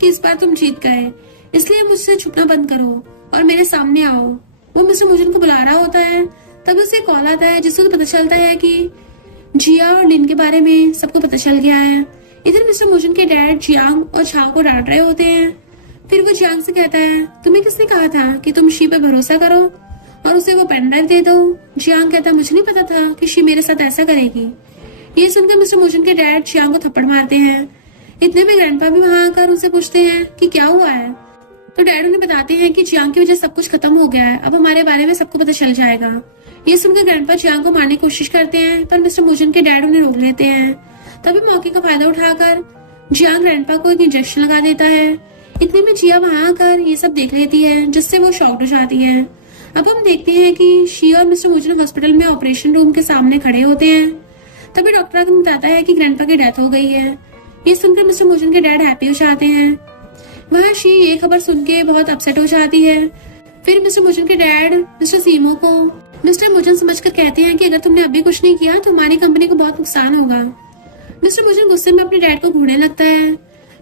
कि इस बार तुम जीत गए, इसलिए मुझसे छुपना बंद करो और मेरे सामने आओ। वो मिस्टर मुजन को बुला रहा होता है, तभी उसे कॉल आता है जिससे पता चलता है कि जिया और लिन के बारे में सबको पता चल गया है। इधर मिस्टर मुजन के डैड जियांग और झाओ को डांट रहे होते हैं। फिर वो जियांग से कहता है, तुम्हें किसने कहा था कि तुम शी पे भरोसा करो और उसे वो पेन ड्राइव दे दो। जियांग कहता है, मुझे नहीं पता था कि शी मेरे साथ ऐसा करेगी। ये सुनकर मिस्टर मुजन के डैड जियांग को थप्पड़ मारते हैं। इतने में ग्रैंडपा भी वहां आकर उनसे पूछते हैं कि क्या हुआ है। तो डैड उन्हें बताते हैं कि जियांग की वजह से सब कुछ खत्म हो गया है, अब हमारे बारे में सबको पता चल जाएगा। ये सुनकर ग्रैंडपा जियांग को मारने की कोशिश करते हैं, पर मिस्टर मुजन के डैड उन्हें रोक लेते हैं। तभी मौके का फायदा उठाकर जियांग ग्रैंडपा को एक इंजेक्शन लगा देता है। इतने में जिया वहां आकर ये सब देख लेती है, जिससे वो शॉक्ड हो जाती है। अब हम देखते हैं कि शी और मिस्टर मुजन हॉस्पिटल में ऑपरेशन रूम के सामने खड़े होते हैं। तभी डॉक्टर आकर बताता है कि ग्रैंडपा की डेथ हो गई है। ये सुनकर मिस्टर मुजन के डैड हैप्पी हो जाते हैं। वहाँ शी ये खबर सुन के बहुत अपसेट हो जाती है। फिर मिस्टर मुजन के डैड मिस्टर सीमो को मिस्टर मुजन समझकर कहते हैं कि अगर तुमने अभी कुछ नहीं किया तो हमारी कंपनी को बहुत नुकसान होगा। मिस्टर मुजन गुस्से में अपने डैड को घूरने लगता है।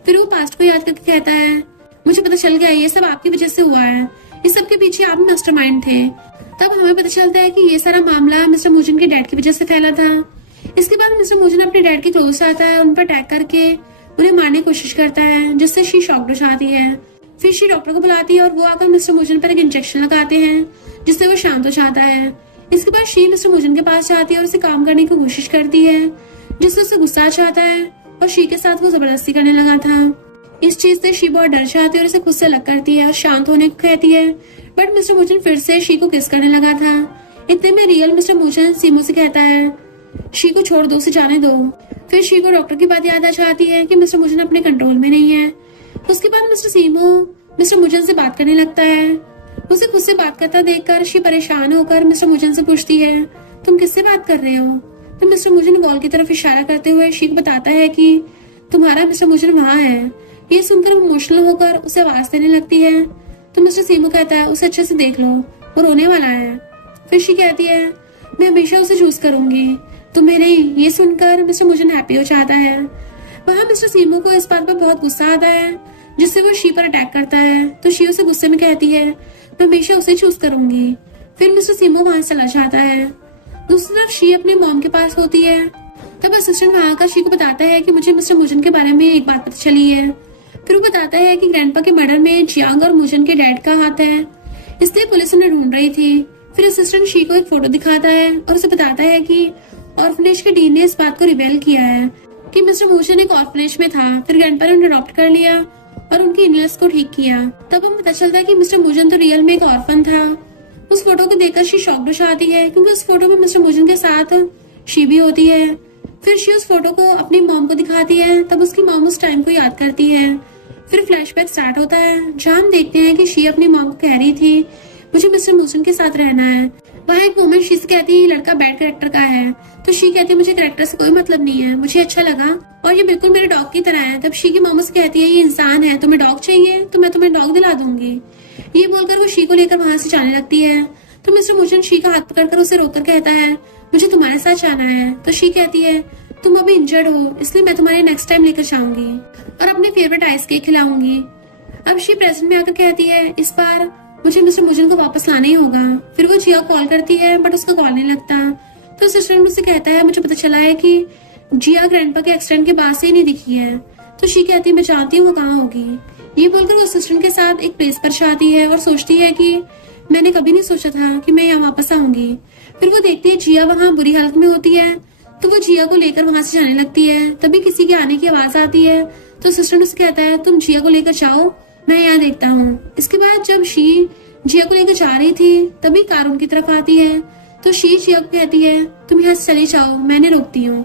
फिर वो पास्ट को याद करके कहता है, मुझे पता चल गया ये सब आपकी वजह से हुआ है, इस सब के पीछे आप मास्टरमाइंड थे। तब हमें पता चलता है कि ये सारा मामला मिस्टर मुजन के डैड की वजह से फैला था। इसके बाद मिस्टर मुजन अपने डैड के क्लोज आता है, उन पर अटैक करके उन्हें मारने की कोशिश करता है, जिससे शी शॉक्ड हो जाती है। फिर शी डॉक्टर को बुलाती है और वो आकर मिस्टर मुजन पर एक इंजेक्शन लगाते हैं, जिससे वो शांत हो जाता है। इसके बाद शी मिस्टर मुजन के पास जाती है और उसे काम करने की कोशिश करती है, जिससे उसे गुस्सा आ जाता है और शी के साथ वो जबरदस्ती करने लगा था। इस चीज से शी बहुत डर जाती है और उसे खुद से अलग करती है और शांत होने को कहती है। बट मिस्टर मुजन फिर से शी को किस करने लगा था। इतने में रियल मिस्टर मुजन सीमो से कहता है, शी को छोड़ दो, उसे जाने दो। फिर शी को डॉक्टर की बात याद आ जाती है कि मिस्टर मुजन अपने कंट्रोल में नहीं है। उसके बाद मिस्टर सीमो मिस्टर मुजन से बात करने लगता है। उसे खुद से बात करता देखकर शी परेशान होकर मिस्टर मुजन से पूछती है, तुम किससे बात कर रहे हो। तो मिस्टर मुजन वॉल की तरफ इशारा करते हुए शी को बताता है कि तुम्हारा मिस्टर मुजन वहाँ है। ये सुनकर वो इमोशनल होकर उसे आवाज देने लगती है। तो मिस्टर सीमो कहता है, उसे अच्छे से देख लो, वो रोने वाला है। फिर शी कहती है, मैं हमेशा उसे चूज करूंगी, तुम्हें नहीं। ये सुनकर मिस्टर मुजन हैप्पी हो जाता है। वहाँ मिस्टर सीमो को इस बात पर बहुत गुस्सा आता है, जिससे वो शी पर अटैक करता है। तो शी उसे गुस्से में कहती है, मैं हमेशा उसे चूज करूंगी। फिर मिस्टर सीमो वहां चला जाता है। दूसरी तरफ शी अपने मॉम के पास होती है। तब असिस्टेंट वहां का शी को बताता है कि मुझे मिस्टर मुजन के बारे में एक बात पता चली है। फिर वो बताता है कि ग्रैंडपा के मर्डर में जियांग और मुजन के डैड का हाथ है, इसलिए पुलिस उन्हें ढूंढ रही थी। फिर असिस्टेंट शी को एक फोटो दिखाता है और उसे बताता है कि ऑर्फनेज के डीन ने इस बात को रिवेल किया है कि मिस्टर मुजन एक ऑर्फनेज में था। फिर ग्रैंडपा ने उन्हें अडॉप्ट कर लिया और उनकी इलनेस को ठीक किया। तब हमें पता चलता है कि मिस्टर मुजन तो रियल में एक ऑर्फन था। उस फोटो को देखकर शी शॉक्ड हो जाती है, क्योंकि उस फोटो में मिस्टर मुजन के साथ शी भी होती है। फिर शी उस फोटो को अपनी मॉम को दिखाती है। तब उसकी मॉम उस टाइम को याद करती है। फिर फ्लैशबैक स्टार्ट होता है, जहाँ हम देखते हैं कि शी अपनी मॉम को कह रही थी, मुझे मिस्टर मुजन के साथ रहना है। वहाँ एक मोमेंट शी से कहती है, ये लड़का बैड कैरेक्टर का है। तो शी कहती है, मुझे कैरेक्टर से कोई मतलब नहीं है, मुझे अच्छा लगा और ये बिल्कुल मेरे डॉग की तरह है। तब शी की मॉम से कहती है, ये इंसान है, तुम्हें डॉग चाहिए तो मैं तुम्हें डॉग दिला दूंगी। ये बोलकर वो शी को लेकर वहां से जाने लगती है। तो मिस्टर मुजन शी का हाथ पकड़कर उसे रोककर कहता है, मुझे तुम्हारे साथ जाना है। तो शी कहती है, तुम अभी इंजर्ड हो, इसलिए मैं तुम्हारे नेक्स्ट टाइम लेकर जाऊंगी और अपने फेवरेट आइस केक खिलाऊंगी। अब शी प्रेजेंट में आकर कहती है, इस बार मुझे मिस्टर मुजन को वापस लाना ही होगा। फिर वो जिया कॉल करती है, बट उसका कॉल नहीं लगता। तो असिस्टेंट मुझसे कहता है, मुझे पता चला है कि जिया ग्रैंडपा के एक्सीडेंट के बाद से ही नहीं दिखी है। तो शी कहती है, मैं जानती हूँ वो कहाँ होगी। ये बोलकर वो असिस्टेंट के साथ एक प्लेस पर जाती है और सोचती है कि मैंने कभी नहीं सोचा था कि मैं यहाँ वापस आऊंगी। फिर वो देखती है जिया वहाँ बुरी हालत में होती है, तो वो जिया को लेकर वहां से जाने लगती है। तभी किसी के आने की आवाज आती है। तो असिस्टेंट उससे कहता है, तुम जिया को लेकर जाओ, मैं यहाँ देखता हूँ। इसके बाद जब शी जिया को लेकर जा रही थी, तभी कार उनकी तरफ आती है। तो शी जिया को कहती है, तुम यहाँ से चली जाओ, मैंने रोकती हूँ।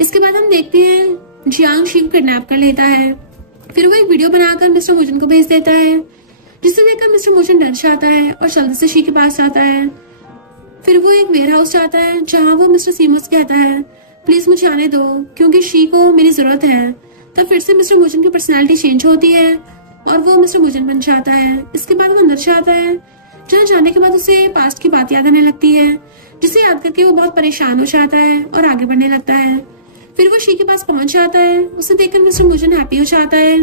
इसके बाद हम देखते हैं जियांग शी को किडनैप कर लेता है। फिर वो एक वीडियो बनाकर मिस्टर मुजन को भेज देता है, जिसे देखकर मिस्टर मुजन डर जाता है और जल्दी से शी के पास आता है। फिर वो एक वेयर हाउस जाता है, जहाँ वो मिस्टर सीमो से कहता है, प्लीज मुझे आने दो, क्योंकि शी को मेरी जरूरत है। तब फिर से मिस्टर मुजन की पर्सनालिटी चेंज होती है और वो मिस्टर मुजन बन जाता है। इसके बाद वो अंदर जाता है, जहाँ जाने के बाद उसे पास्ट की बात याद आने लगती है, जिसे याद करके वो बहुत परेशान हो जाता है और आगे बढ़ने लगता है। फिर वो शी के पास पहुंच जाता है। उसे देखकर मिस्टर मुजन हैप्पी हो जाता है।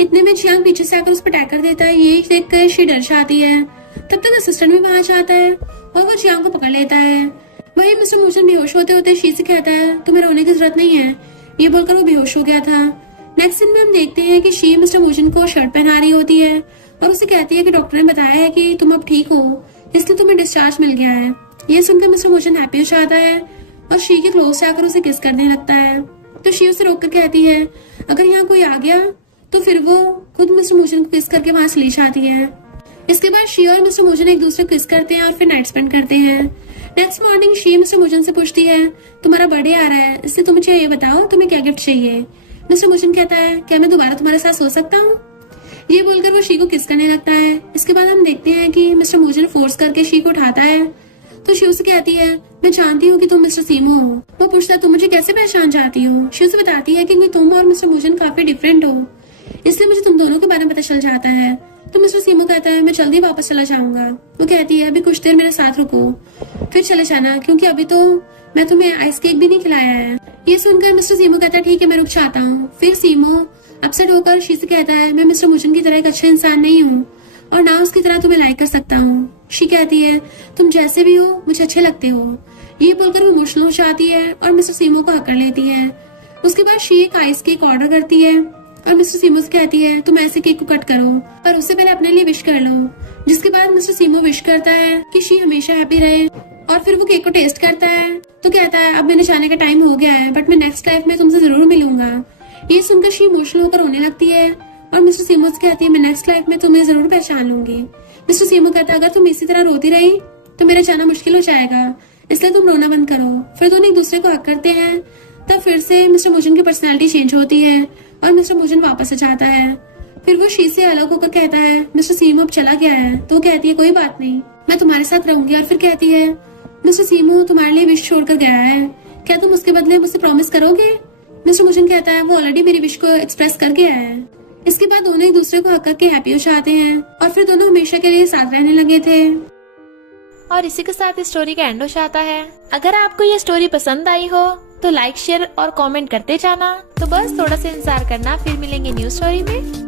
इतने में जियांग पीछे से आकर उस पर अटैक कर देता है। ये देखकर शी डर जाती है। तब तक असिस्टेंट भी वहां जाता है और वो जियांग को पकड़ लेता है। वही मिस्टर मुजन बेहोश होते होते शी से कहता है, तुम्हें रोने की जरूरत नहीं है। ये बोलकर वो बेहोश हो गया था। नेक्स्ट सीन में हम देखते हैं कि शी मिस्टर मुजन को शर्ट पहना रही होती है और उसे कहती है कि डॉक्टर ने बताया है कि तुम अब ठीक हो, इसलिए तुम्हें डिस्चार्ज मिल गया है। ये सुनकर मिस्टर मुजन हैप्पी हो जाता है और शी के क्लोज जाकर उसे किस करने लगता है। तो शी उसे रोककर कहती है, अगर यहाँ कोई आ गया तो फिर वो खुद मिस्टर मुजन को किस करके वहां से ले जाती है। इसके बाद शी और मिस्टर मुजन एक दूसरे को किस करते हैं और फिर नाइट स्पेंड करते हैं। नेक्स्ट मॉर्निंग शी मिस्टर मुजन से पूछती है, तुम्हारा बर्थडे आ रहा है, इसलिए तुम मुझे ये बताओ तुम्हें क्या गिफ्ट चाहिए। मिस्टर मुजन कहता है, क्या मैं दोबारा तुम्हारे साथ सो सकता हूँ। ये बोलकर वो शी को किस करने लगता है। इसके बाद हम देखते हैं कि मिस्टर मुजन फोर्स करके शी को उठाता है। तो शी उसे कहती है, मैं जानती हूँ कि तुम मिस्टर सीमो हो। वो पूछता है, तुम मुझे कैसे पहचान जाती हो। शी उसे बताती है कि तुम और मिस्टर मुजन काफी डिफरेंट हो, इसलिए मुझे तुम दोनों के बारे में पता चल जाता है। तो मिस्टर सीमो कहता है, मैं जल्दी वापस चला जाऊंगा। वो कहती है, अभी कुछ देर मेरे साथ रुको, फिर चले जाना, क्योंकि अभी तो मैं तुम्हें आइस केक भी नहीं खिलाया है। ये सुनकर मिस्टर सीमो कहता है, ठीक है मैं रुक जाता हूँ। फिर सीमो अपसेट होकर शी से कहता है, मैं मिस्टर मुजन की तरह एक अच्छा इंसान नहीं हूँ और ना उसकी तरह तुम्हें लाइक कर सकता हूँ। शी कहती है, तुम जैसे भी हो मुझे अच्छे लगते हो। ये बोलकर वो इमोशनल हो जाती है और मिस्टर सीमो को हक कर लेती है। उसके बाद शी एक आइस केक ऑर्डर करती है और मिस्टर सीमो से कहती है, तुम ऐसे केक को कट करो पर उससे पहले अपने लिए विश कर लो। जिसके बाद मिस्टर सीमो विश करता है कि शी हमेशा हैप्पी रहे और फिर वो केक को टेस्ट करता है तो कहता है, अब मेरे जाने का टाइम हो गया है, बट मैं नेक्स्ट लाइफ में तुमसे जरूर मिलूंगा। ये सुनकर शी इमोशनल होकर रोने लगती है और मिस्टर सीमो से कहती है, मैं नेक्स्ट लाइफ में तुम्हें जरूर पहचान लूंगी। मिस्टर सीमो कहता है, अगर तुम इसी तरह रोती रही तो मेरा जाना मुश्किल हो जाएगा, इसलिए तुम रोना बंद करो। फिर दोनों एक दूसरे को हक करते हैं। तब फिर से मिस्टर मुजन की पर्सनैलिटी चेंज होती है और मिस्टर मुजन वापस आ जाता है। फिर वो शी से अलग होकर कहता है, मिस्टर सीमो अब चला गया है। तो कहती है, कोई बात नहीं, मैं तुम्हारे साथ रहूंगी। और फिर कहती है, मिस्टर सीमो तुम्हारे लिए विश छोड़कर गया है, क्या तुम उसके बदले मुझसे प्रॉमिस करोगे। मिस्टर मुजन कहता है, वो ऑलरेडी मेरी विश को एक्सप्रेस कर गया है। इसके बाद दोनों एक दूसरे को हक करके हैप्पी हो जाते हैं और फिर दोनों हमेशा के लिए साथ रहने लगे थे। और इसी के साथ इस स्टोरी का एंड हो जाता है। अगर आपको ये स्टोरी पसंद आई हो तो लाइक शेयर और कमेंट करते जाना। तो बस थोड़ा सा इंतजार करना, फिर मिलेंगे न्यू स्टोरी में।